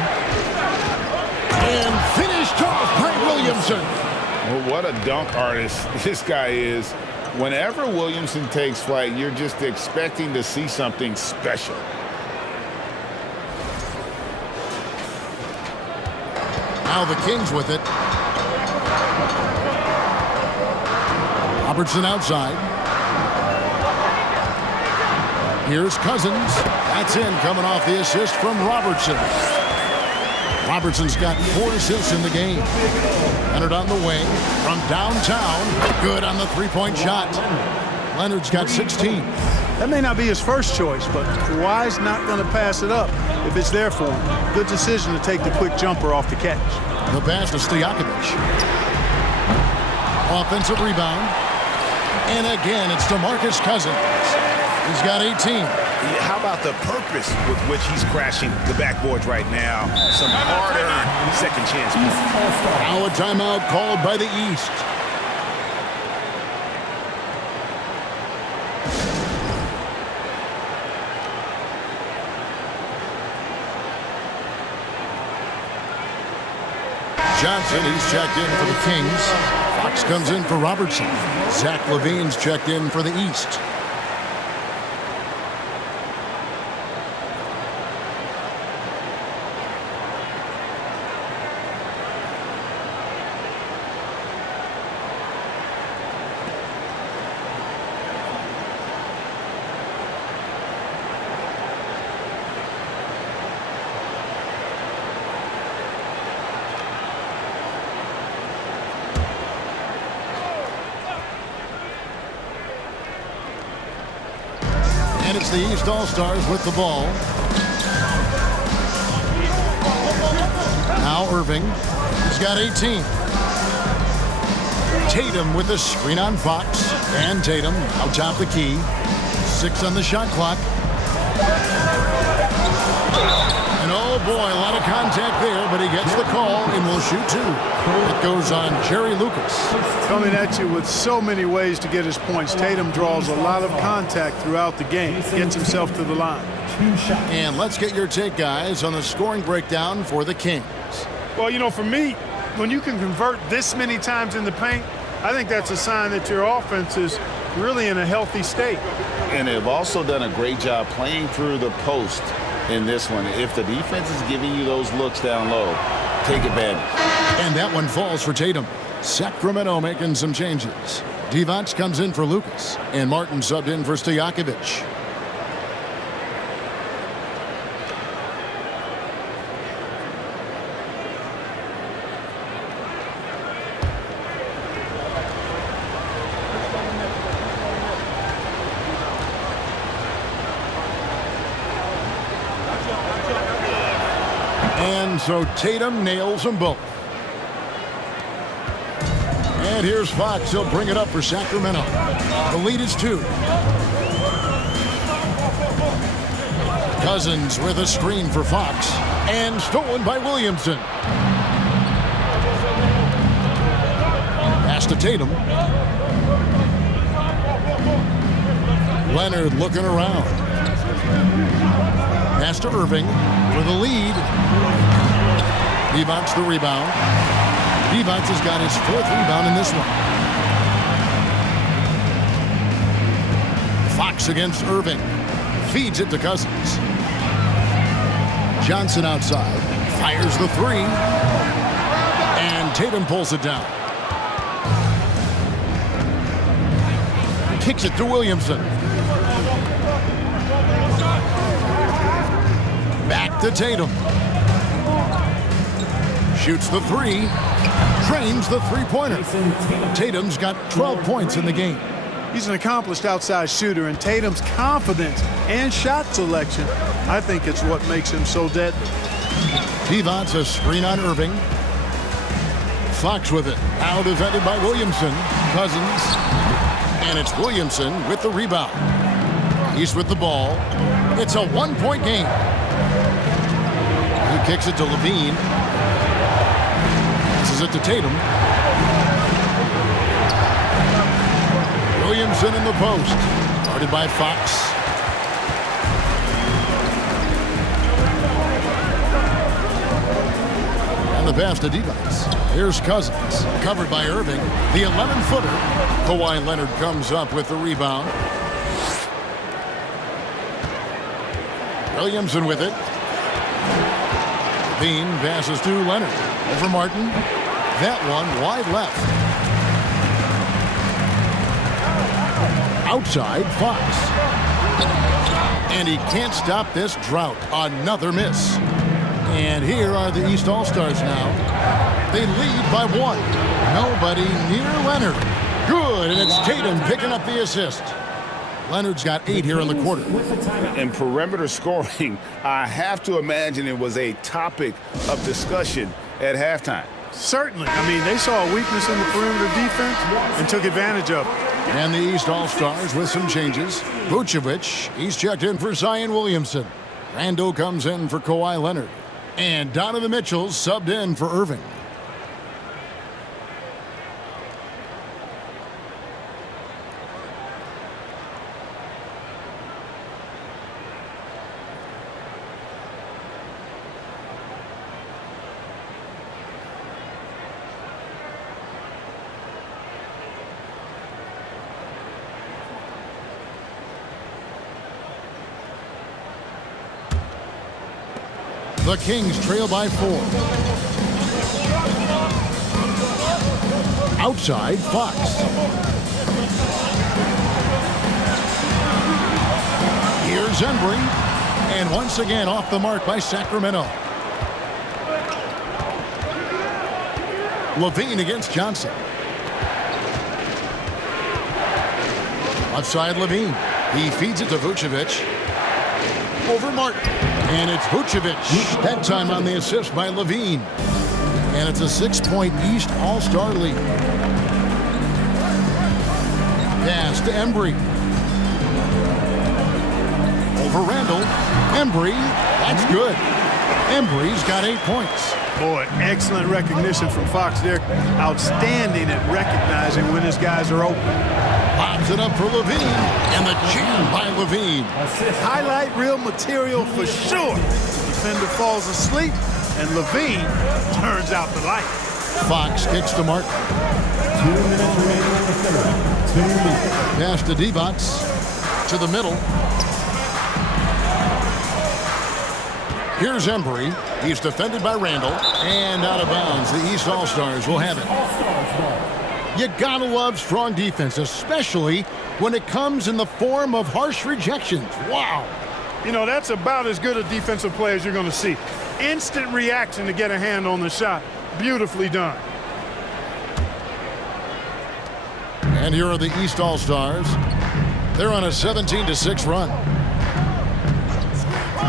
And finished off by Williamson. Well, what a dunk artist this guy is. Whenever Williamson takes flight, you're just expecting to see something special. Now the Kings with it. Robertson outside. Here's Cousins. That's in, coming off the assist from Robertson. Robertson's got 4 assists in the game. Leonard on the wing from downtown. Good on the three-point shot. Leonard's got 16. That may not be his first choice, but Kawhi's not going to pass it up if it's there for him. Good decision to take the quick jumper off the catch. The pass to Stojakovic. Offensive rebound. And again, it's DeMarcus Cousins. He's got 18. How about the purpose with which he's crashing the backboards right now? Some hard-earned second chance. Now a timeout called by the East. Johnson, he's checked in for the Kings. Fox comes in for Robertson. Zach LaVine's checked in for the East. And it's the East All-Stars with the ball. Now Irving. He's got 18. Tatum with the screen on Fox. And Tatum out top the key. 6 on the shot clock. And oh boy, a lot of contact there, but he gets the call and will shoot 2. It goes on Jerry Lucas. Coming at you with so many ways to get his points. Tatum draws a lot of contact throughout the game. Gets himself to the line. And let's get your take, guys, on the scoring breakdown for the Kings. Well, you know, for me, when you can convert this many times in the paint, I think that's a sign that your offense is really in a healthy state. And they've also done a great job playing through the post in this one. If the defense is giving you those looks down low, take advantage. And that one falls for Tatum. Sacramento making some changes. Divac comes in for Lucas, and Martin subbed in for Stojakovic. And so Tatum nails them both. And here's Fox. He'll bring it up for Sacramento. The lead is 2. Cousins with a screen for Fox. And stolen by Williamson. Pass to Tatum. Leonard looking around. Pass to Irving for the lead. Divac the rebound. Divac has got his 4th rebound in this one. Fox against Irving. Feeds it to Cousins. Johnson outside. Fires the 3. And Tatum pulls it down. Kicks it to Williamson. Back to Tatum. Shoots the 3. Drains the three-pointer. Tatum's got 12 points in the game. He's an accomplished outside shooter, and Tatum's confidence and shot selection, I think it's what makes him so deadly. Divac a screen on Irving. Fox with it. Now defended by Williamson. Cousins. And it's Williamson with the rebound. East with the ball. It's a one-point game. He kicks it to Levine. Passes it to Tatum. Williamson in the post. Guarded by Fox. And the pass to Divac. Here's Cousins. Covered by Irving. The 11-footer. Kawhi Leonard comes up with the rebound. Williamson with it. Bean passes to Leonard. Over Martin. That one wide left. Outside, Fox. And he can't stop this drought. Another miss. And here are the East All-Stars now. They lead by 1. Nobody near Leonard. Good, and it's Tatum picking up the assist. Leonard's got 8 here in the quarter. In perimeter scoring, I have to imagine it was a topic of discussion at halftime. Certainly. I mean, they saw a weakness in the perimeter defense and took advantage of it. And the East All-Stars with some changes. Vucevic, he's checked in for Zion Williamson. Randle comes in for Kawhi Leonard. And Donovan Mitchell subbed in for Irving. The Kings trail by 4. Outside, Fox. Here's Embry. And once again off the mark by Sacramento. Levine against Johnson. Left side, Levine. He feeds it to Vucevic. Over Martin. And it's Vucevic. That time on the assist by Levine. And it's a 6-point East All-Star lead. Pass to Embry. Over Randle. Embry. That's good. Embry's got 8 points. Boy, excellent recognition from Fox there. Outstanding at recognizing when his guys are open. Lobs it up for Levine. And the jam by Levine. Highlight reel material for sure. Defender falls asleep, and Levine turns out the light. Fox kicks to Martin. 2 minutes remaining in the third. 2 minutes. Pass to Divac. To the middle. Here's Embry. He's defended by Randle. And out of bounds. The East All-Stars will have it. You gotta love strong defense, especially when it comes in the form of harsh rejections. Wow. You know, that's about as good a defensive play as you're going to see. Instant reaction to get a hand on the shot. Beautifully done. And here are the East All-Stars. They're on a 17-6 run.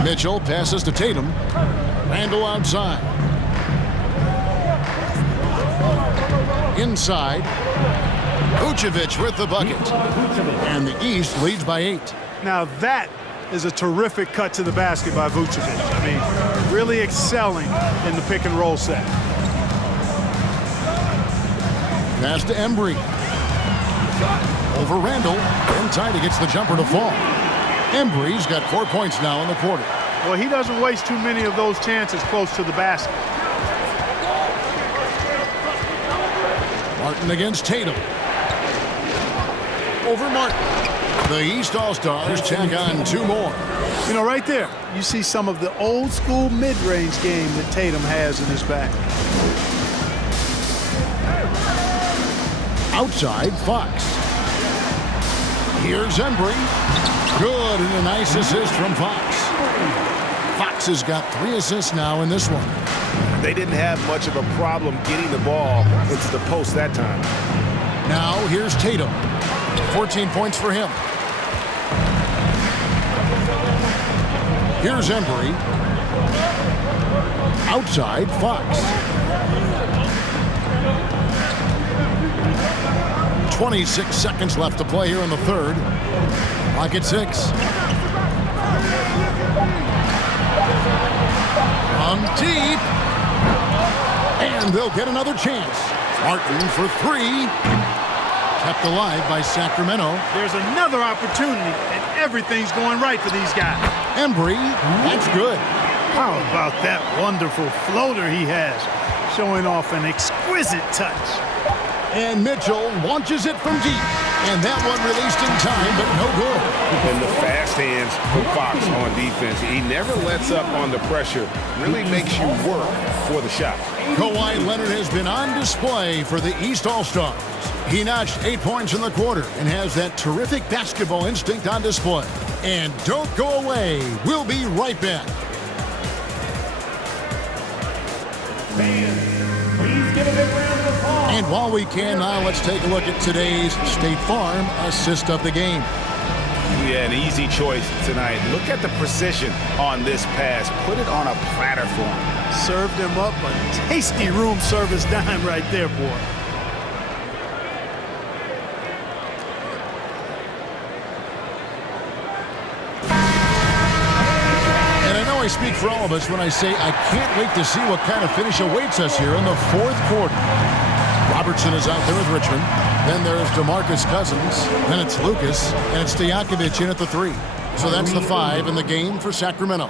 Mitchell passes to Tatum. Randle outside. Inside. Vucevic with the bucket. And the East leads by 8. Now that is a terrific cut to the basket by Vucevic. I mean, really excelling in the pick and roll set. Pass to Embry. Over Randle. Inside, he gets the jumper to fall. Embry's got 4 points now in the quarter. Well, he doesn't waste too many of those chances close to the basket. Martin against Tatum. Over Martin. The East All-Stars check on 2 more. You know, right there, you see some of the old school mid-range game that Tatum has in his bag. Outside, Fox. Here's Embry. Good, and a nice assist from Fox. Fox has got 3 assists now in this one. They didn't have much of a problem getting the ball into the post that time. Now here's Tatum. 14 points for him. Here's Embry. Outside, Fox. 26 seconds left to play here in the third. Clock at 6. From deep. And they'll get another chance. Martin for 3. Kept alive by Sacramento. There's another opportunity, and everything's going right for these guys. Embry, that's good. How about that wonderful floater he has, showing off an exquisite touch. And Mitchell launches it from deep. And that one released in time, but no good. And the fast hands for Fox on defense. He never lets up on the pressure. Really makes you work for the shot. Kawhi Leonard has been on display for the East All-Stars. He notched 8 points in the quarter and has that terrific basketball instinct on display. And don't go away. We'll be right back. Please give a big round of applause. And while we can now, let's take a look at today's State Farm assist of the game. Yeah, an easy choice tonight. Look at the precision on this pass. Put it on a platter for him. Served him up a tasty room service dime right there, boy. And I know I speak for all of us when I say I can't wait to see what kind of finish awaits us here in the fourth quarter. Robertson is out there with Richmond. Then there's DeMarcus Cousins. Then it's Lucas. And it's Stojakovic in at the 3. So that's the 5 in the game for Sacramento.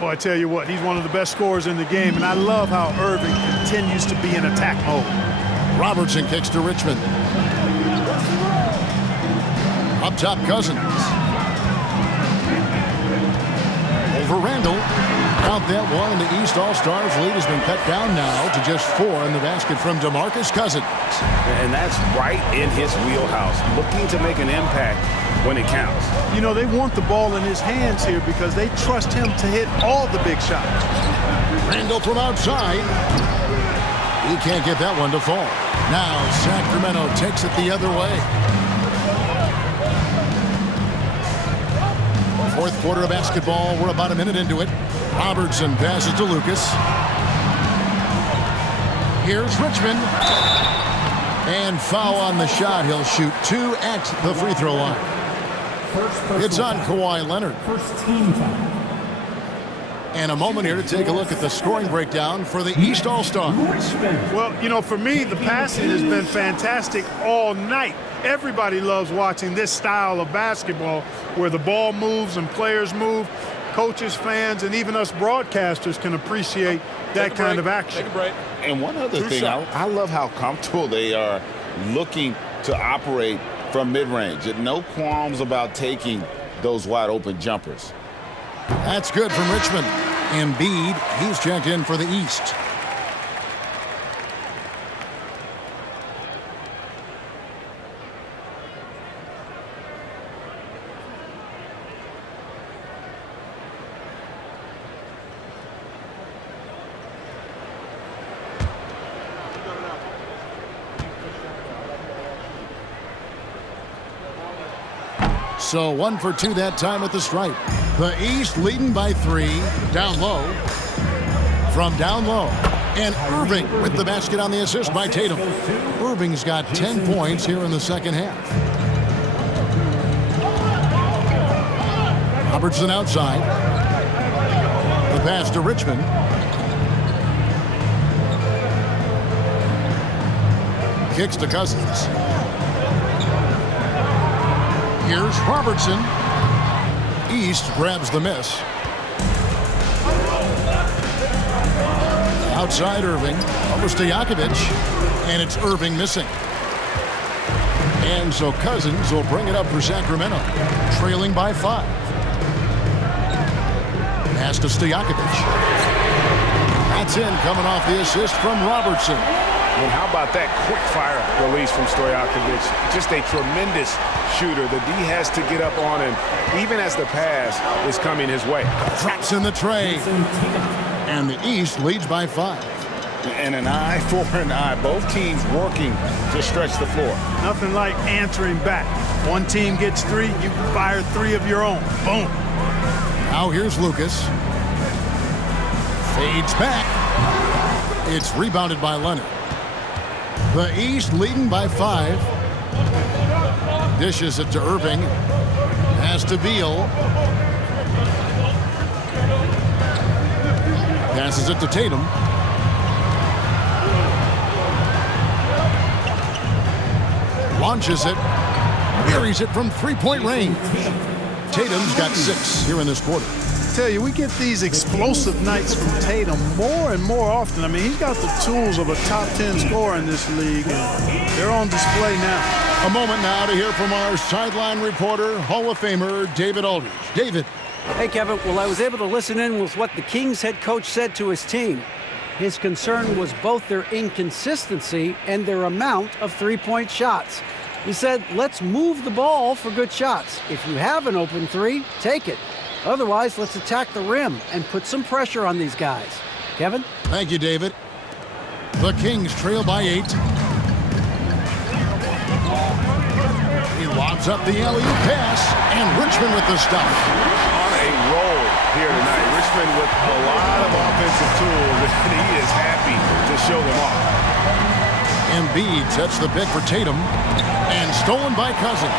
Boy, I tell you what, he's one of the best scorers in the game, and I love how Irving continues to be in attack mode. Robertson kicks to Richmond. Up top, Cousins. Over Randall. Count that one. The East All-Stars lead has been cut down now to just 4 in the basket from DeMarcus Cousins. And that's right in his wheelhouse. Looking to make an impact when it counts. You know, they want the ball in his hands here because they trust him to hit all the big shots. Randall from outside. He can't get that one to fall. Now Sacramento takes it the other way. Fourth quarter of basketball. We're about a minute into it. Robertson passes to Lucas. Here's Richmond. And foul on the shot. He'll shoot 2 at the free throw line. It's on Kawhi Leonard. First team foul. And a moment here to take a look at the scoring breakdown for the East All-Stars. Well, you know, for me, the passing has been fantastic all night. Everybody loves watching this style of basketball where the ball moves and players move. Coaches, fans, and even us broadcasters can appreciate that kind of action. Take a break. And one other thing, I love how comfortable they are looking to operate from mid-range. No qualms about taking those wide-open jumpers. That's good from Richmond. Embiid, he's checked in for the East. So 1 for 2 that time at the stripe. The East leading by 3. Down low. From down low. And Irving with the basket on the assist by Tatum. Irving's got 10 points here in the second half. Robertson outside. The pass to Richmond. Kicks to Cousins. Here's Robertson. East grabs the miss. Outside Irving. Over Stojakovic. And it's Irving missing. And so Cousins will bring it up for Sacramento. Trailing by 5. Pass to Stojakovic. That's in, coming off the assist from Robertson. And how about that quick-fire release from Stojakovic? Just a tremendous shooter. The D has to get up on him, even as the pass is coming his way. Drops in the tray. And the East leads by 5. And an eye for an eye. Both teams working to stretch the floor. Nothing like answering back. One team gets 3, you fire 3 of your own. Boom. Now here's Lucas. Fades back. It's rebounded by Leonard. The East leading by 5. Dishes it to Irving. Pass to Beal. Passes it to Tatum. Launches it. Buries it from three-point range. Tatum's got 6 here in this quarter. I tell you, we get these explosive nights from Tatum more and more often. I mean, he's got the tools of a top 10 scorer in this league, and they're on display now. A moment now to hear from our sideline reporter, Hall of Famer David Aldridge. David. Hey, Kevin. Well, I was able to listen in with what the Kings head coach said to his team. His concern was both their inconsistency and their amount of three-point shots. He said, let's move the ball for good shots. If you have an open three, take it. Otherwise, let's attack the rim and put some pressure on these guys. Kevin? Thank you, David. The Kings trail by 8. He lobs up the alley-oop pass, and Richmond with the stop. On a roll here tonight. Richmond with a lot of offensive tools, and he is happy to show them off. Embiid sets the pick for Tatum, and stolen by Cousins.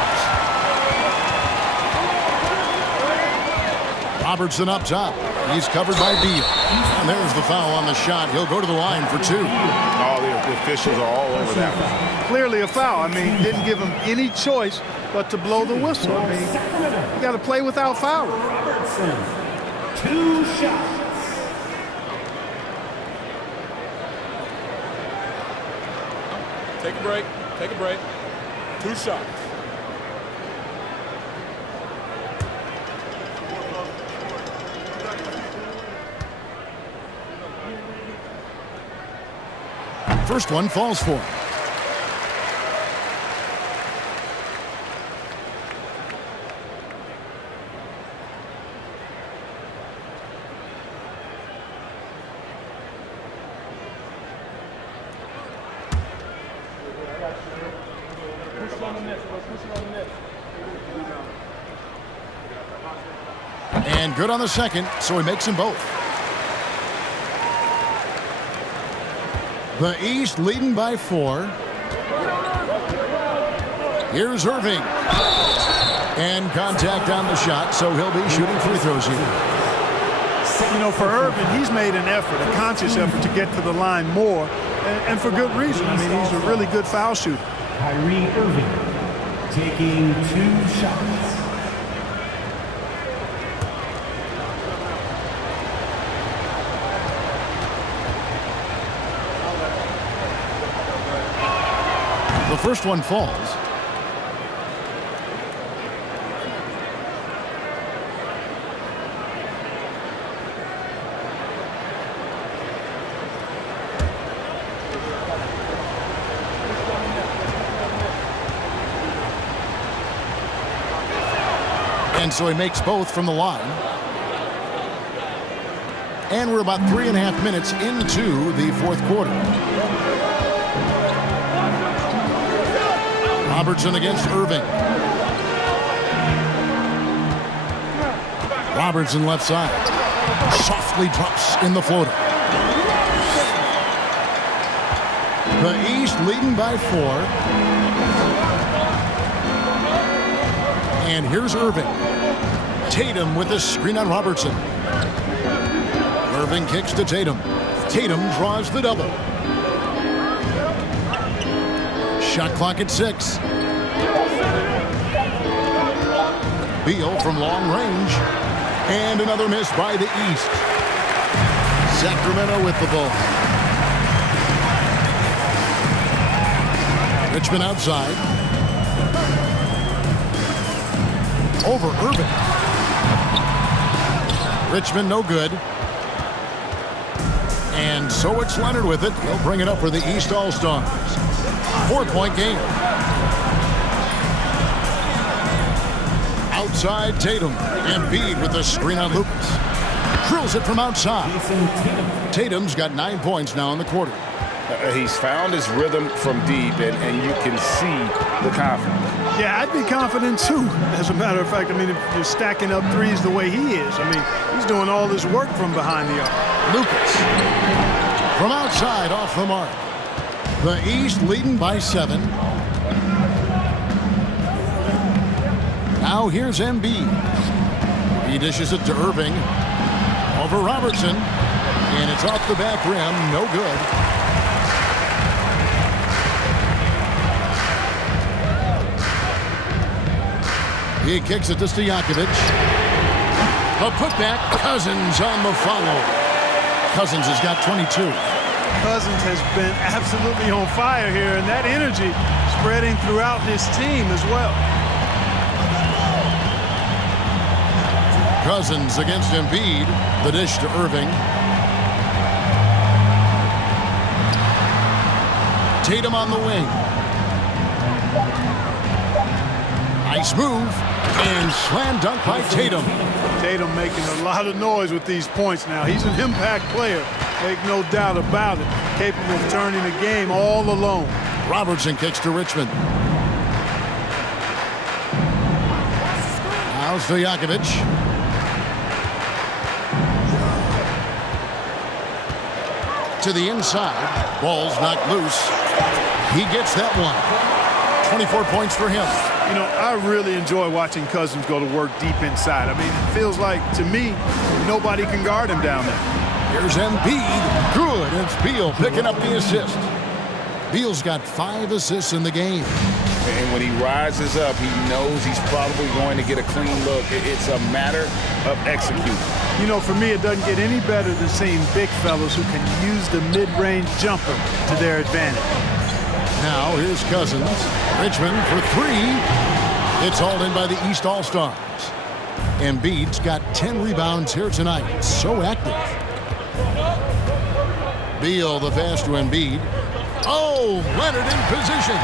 Robertson up top. He's covered by Beal. And there's the foul on the shot. He'll go to the line for 2. All the officials are all over that one. Clearly a foul. I mean, didn't give him any choice but to blow the whistle. I mean, you got to play without fouling. Robertson, 2 shots. Take a break. Take a break. 2 shots. First one falls for him. And good on the second, so he makes them both. The East leading by 4. Here's Irving. And contact on the shot, so he'll be shooting free throws here. You know, for Irving, he's made an effort, a conscious effort to get to the line more, and for good reason. I mean, he's a really good foul shooter. KYRIE Irving taking 2 shots. The first one falls. And so he makes both from the line. And we're about 3.5 minutes into the fourth quarter. Robertson against Irving. Robertson left side. Softly drops in the floater. The East leading by 4. And here's Irving. Tatum with a screen on Robertson. Irving kicks to Tatum. Tatum draws the double. Shot clock at 6. Beal from long range. And another miss by the East. Sacramento with the ball. Richmond outside. Over Irving. Richmond no good. And so it's Leonard with it. He'll bring it up for the East All-Stars. 4-point game. Outside Tatum. Embiid with the screen on Lucas. Drills it from outside. Tatum's got 9 points now in the quarter. He's found his rhythm from deep, and you can see the confidence. Yeah, I'd be confident too. As a matter of fact, I mean, if you're stacking up threes the way he is, I mean, he's doing all this work from behind the arc. Lucas from outside off the mark. The East leading by 7. Now here's Embiid. He dishes it to Irving. Over Robertson. And it's off the back rim. No good. He kicks it to Stojakovic. A putback. Cousins on the follow. Cousins has got 22. Cousins has been absolutely on fire here, and that energy spreading throughout his team as well. Cousins against Embiid. The dish to Irving. Tatum on the wing. Nice move. And slam dunk by Tatum. Tatum making a lot of noise with these points now. He's an impact player. Make no doubt about it. Capable of turning the game all alone. Robertson kicks to Richmond. Now Stojakovic. To the inside. Ball's knocked loose. He gets that one. 24 points for him. You know, I really enjoy watching Cousins go to work deep inside. I mean, it feels like, to me, nobody can guard him down there. Here's Embiid. Good. It's Beal picking up the assist. Beal's got 5 assists in the game. And when he rises up, he knows he's probably going to get a clean look. It's a matter of executing. You know, for me, it doesn't get any better than seeing big fellas who can use the mid-range jumper to their advantage. Now here's Cousins. Richmond for 3. It's hauled in by the East All-Stars. Embiid's got 10 rebounds here tonight. So active. Beal the pass to Embiid. Oh, Leonard in position.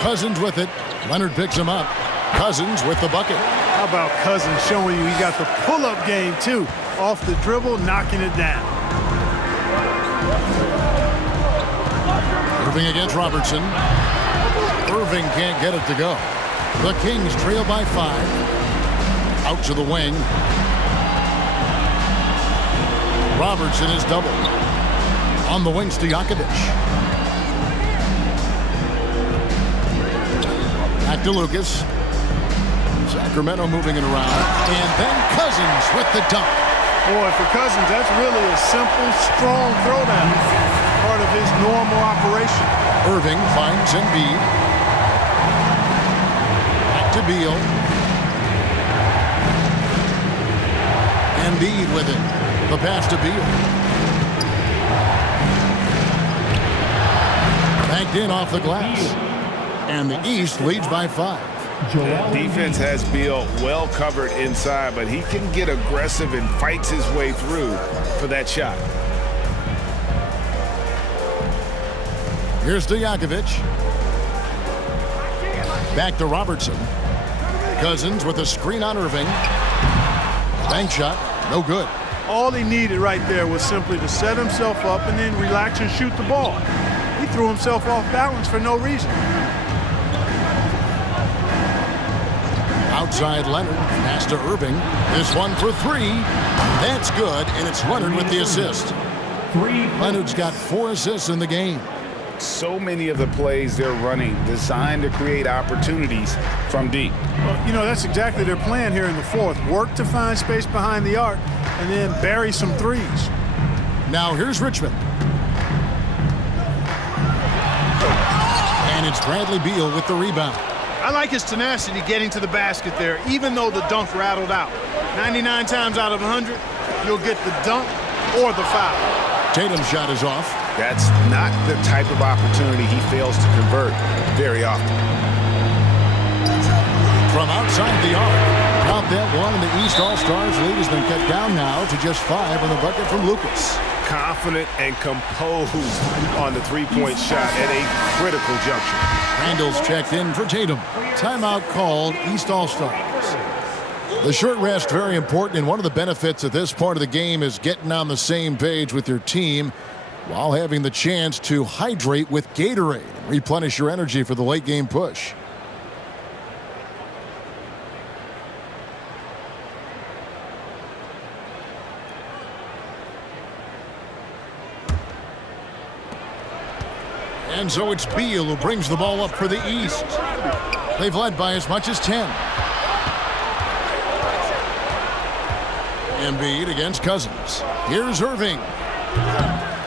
Cousins with it. Leonard picks him up. Cousins with the bucket. How about Cousins showing you he got the pull-up game, too. Off the dribble, knocking it down. Irving against Robertson. Irving can't get it to go. The Kings trail by 5. Out to the wing. Robertson is doubled. On the wing, Stojakovic. Back to Lucas. Sacramento moving it around. And then Cousins with the dunk. Boy, for Cousins, that's really a simple, strong throwdown. Part of his normal operation. Irving finds Embiid. Back to Beal. Embiid with it. The pass to Beal. Banked in off the glass. And the East leads by 5. Defense has Beal well covered inside, but he can get aggressive and fights his way through for that shot. Here's Stojakovic. Back to Robertson. Cousins with a screen on Irving. Bank shot, no good. All he needed right there was simply to set himself up and then relax and shoot the ball. He threw himself off balance for no reason. Outside Leonard, pass to Irving. This one for 3. That's good, and it's Leonard with the assist. Leonard's got 4 assists in the game. So many of the plays they're running designed to create opportunities from deep. Well, you know, that's exactly their plan here in the 4th. Work to find space behind the arc and then bury some threes. Now here's Richmond. And it's Bradley Beal with the rebound. I like his tenacity getting to the basket there, even though the dunk rattled out. 99 times out of 100, you'll get the dunk or the foul. Tatum's shot is off. That's not the type of opportunity he fails to convert very often. From outside the arc. Count that one, and the East All-Stars lead has been cut down now to just 5 on the bucket from Lucas. Confident and composed on the three-point shot at a critical juncture. Randall's checked in for Tatum. Timeout called, East All-Stars. The short rest, very important, and one of the benefits of this part of the game is getting on the same page with your team while having the chance to hydrate with Gatorade and replenish your energy for the late game push. And so it's Beal who brings the ball up for the East. They've led by as much as 10. Embiid against Cousins. Here's Irving.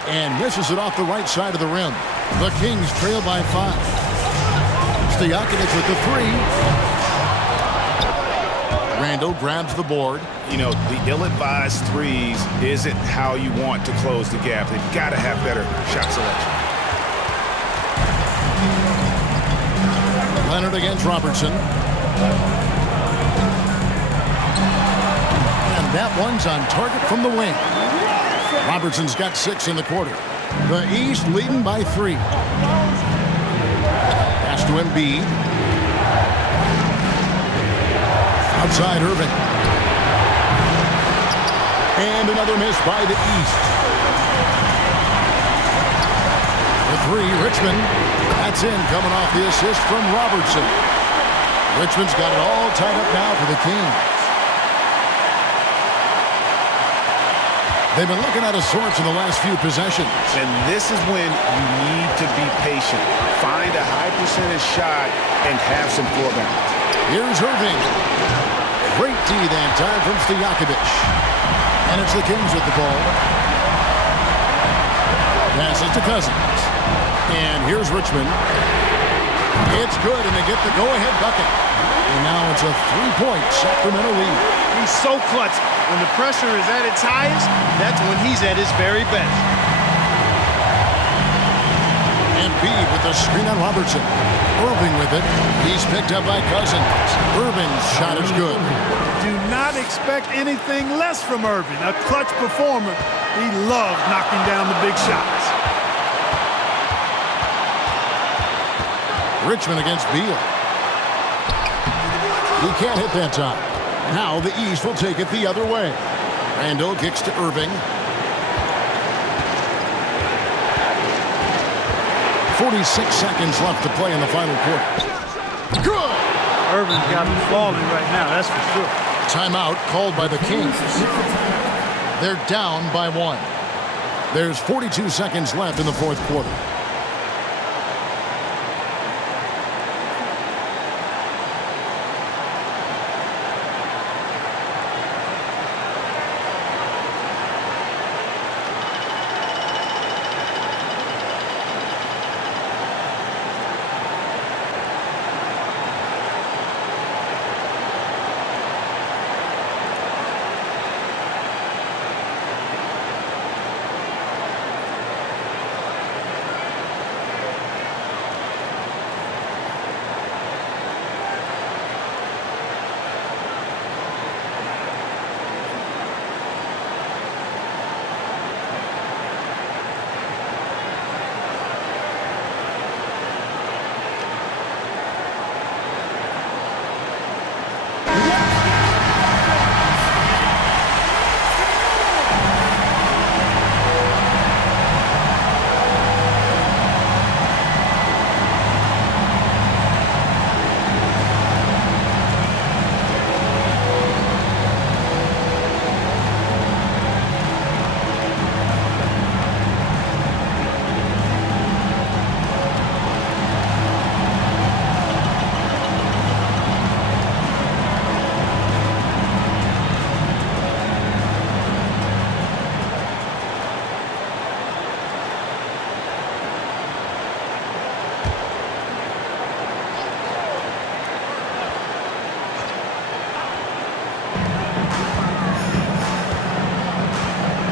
And misses it off the right side of the rim. The Kings trail by 5. Stojakovic with the 3. Randall grabs the board. You know, the ill-advised threes isn't how you want to close the gap. They've got to have better shot selection. Leonard against Robertson. And that one's on target from the wing. Robertson's got 6 in the quarter. The East leading by 3. Pass to Embiid. Outside Irving. And another miss by the East. The 3, Richmond. That's in, coming off the assist from Robertson. Richmond's got it all tied up now for the Kings. They've been looking out of sorts in the last few possessions. And this is when you need to be patient. Find a high percentage shot and have some floor balance. Here's Irving. Great D that time from Stojakovic. And it's the Kings with the ball. Passes to Cousins. And here's Richmond. It's good, and they get the go-ahead bucket. And now it's a 3-point Sacramento lead. He's so clutch. When the pressure is at its highest, that's when he's at his very best. Embiid with the screen on Robertson. Irving with it. He's picked up by Cousins. Irving's shot is good. Do not expect anything less from Irving. A clutch performer. He loves knocking down the big shots. Richmond against Beal. He can't hit that time. Now the East will take it the other way. Randall kicks to Irving. 46 seconds left to play in the final quarter. Good! Irving's got him falling right now, that's for sure. Timeout called by the Kings. They're down by 1. There's 42 seconds left in the fourth quarter.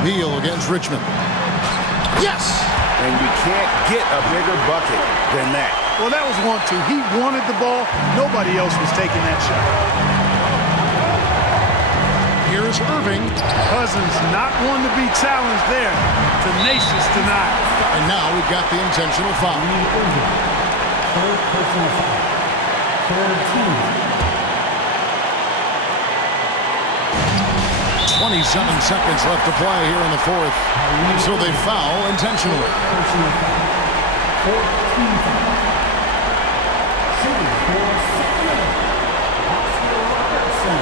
Beal against Richmond. Yes! And you can't get a bigger bucket than that. Well, that was 1-2. He wanted the ball. Nobody else was taking that shot. Here's Irving. Cousins not one to be challenged there. Tenacious denial. And now we've got the intentional foul. Third personal foul. Third team. 27 seconds left to play here in the fourth. So they foul intentionally. Personal foul. Fourth team foul. Shooting for Sacramento. Oscar Robertson.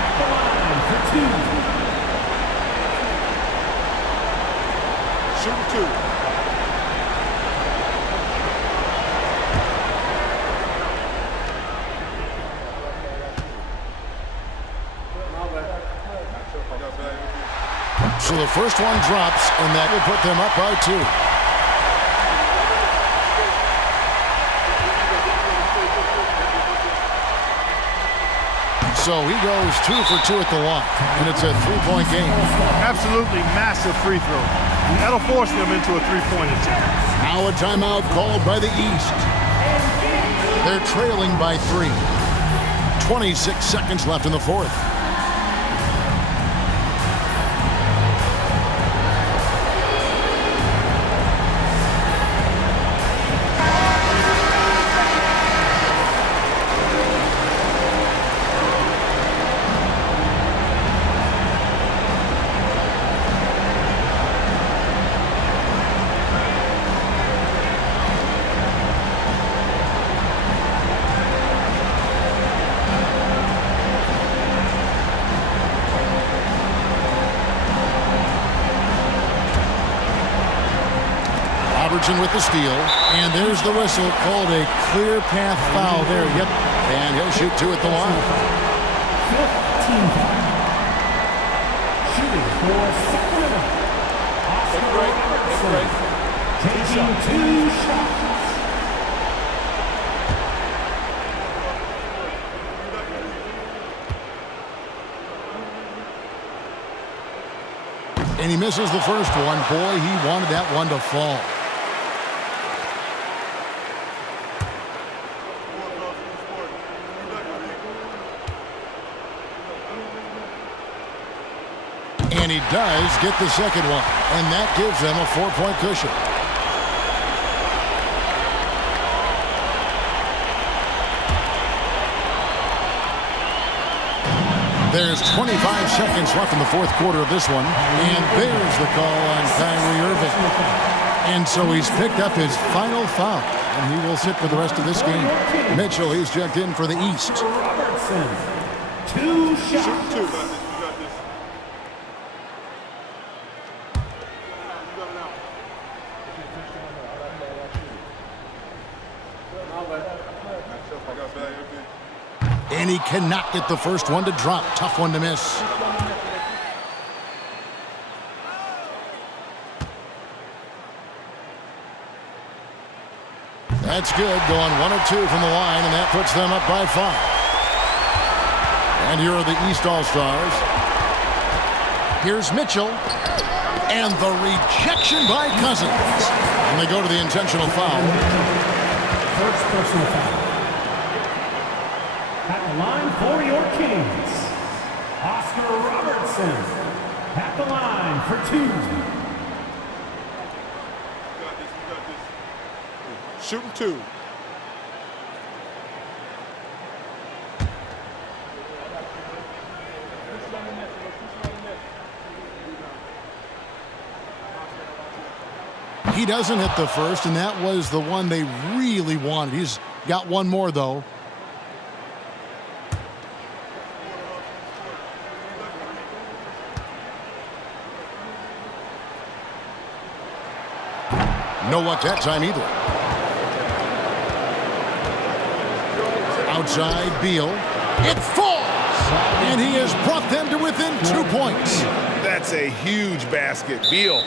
At the line for 2. Shoot 2. So the first one drops, and that will put them up by 2. So he goes 2 for 2 at the line, and it's a 3-point game. Absolutely massive free throw. That'll force them into a 3-point attempt. Now a timeout called by the East. They're trailing by 3. 26 seconds left in the fourth. With the steal, and there's the whistle called a clear path foul there. Yep, and he'll shoot 2 at the line. 15 foul. Shooting for Sacramento. Taking 2 shots. And he misses the first one. Boy, he wanted that one to fall. And he does get the second one, and that gives them a 4-point cushion. There's 25 seconds left in the fourth quarter of this one, and there's the call on Kyrie Irving. And so he's picked up his final foul, and he will sit for the rest of this game. Mitchell, he's checked in for the East. 2 shots. And he cannot get the first one to drop. Tough one to miss. That's good. Going 1 of 2 from the line, and that puts them up by 5. And here are the East All-Stars. Here's Mitchell. And the rejection by Cousins. And they go to the intentional foul. First personal foul. At the line for your Kings, Oscar Robertson. At the line for 2. Shooting 2. He doesn't hit the first, and that was the one they really wanted. He's got one more, though. No luck that time either. Outside, Beal. It falls! And he has brought them to within 2 points. That's a huge basket. Beal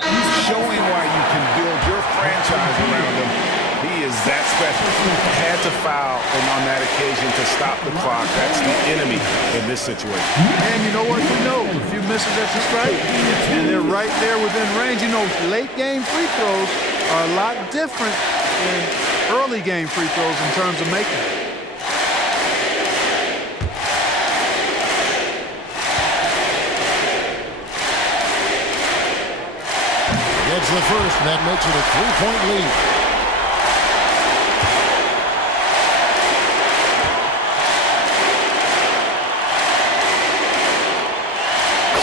showing why you can build your franchise around him. He is that special. Had to foul on that occasion to stop the clock. That's the enemy in this situation. And you know what? You know, a few misses at the strike, and they're right there within range. You know, late game free throws are a lot different than early game free throws in terms of making. Gets the first, and that makes it a 3-point lead.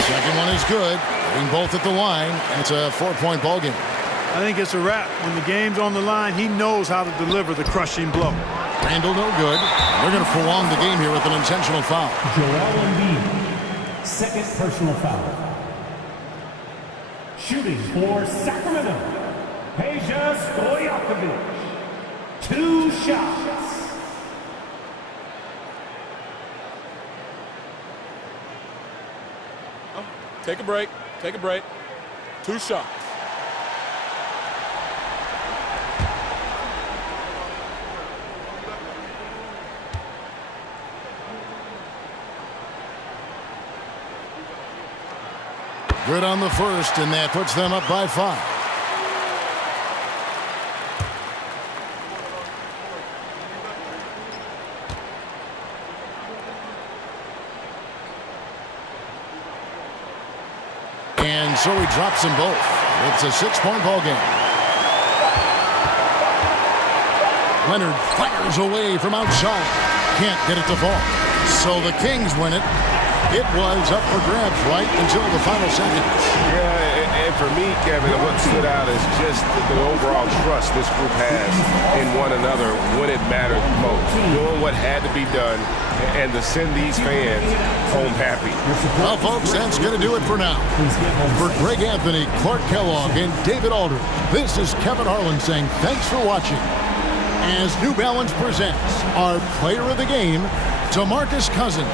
Second one is good. Getting both at the line, and it's a 4-point ball game. I think it's a wrap. When the game's on the line, he knows how to deliver the crushing blow. Randall no good. They're going to prolong the game here with an intentional foul. Joel Embiid, second personal foul. Shooting for Sacramento, Peja Stojakovic. 2 shots. Take a break. Take a break. 2 shots. Good on the first, and that puts them up by 5. And so he drops them both. It's a 6-point ball game. Leonard fires away from outside. Can't get it to fall. So the Kings win it. It was up for grabs right until the final seconds. Yeah, and for me, Kevin, what stood out is just the overall trust this group has in one another when it mattered most. Doing what had to be done and to send these fans home happy. Well, folks, that's going to do it for now. For Greg Anthony, Clark Kellogg, and David Aldridge, this is Kevin Harlan saying thanks for watching. As New Balance presents our player of the game, DeMarcus Cousins.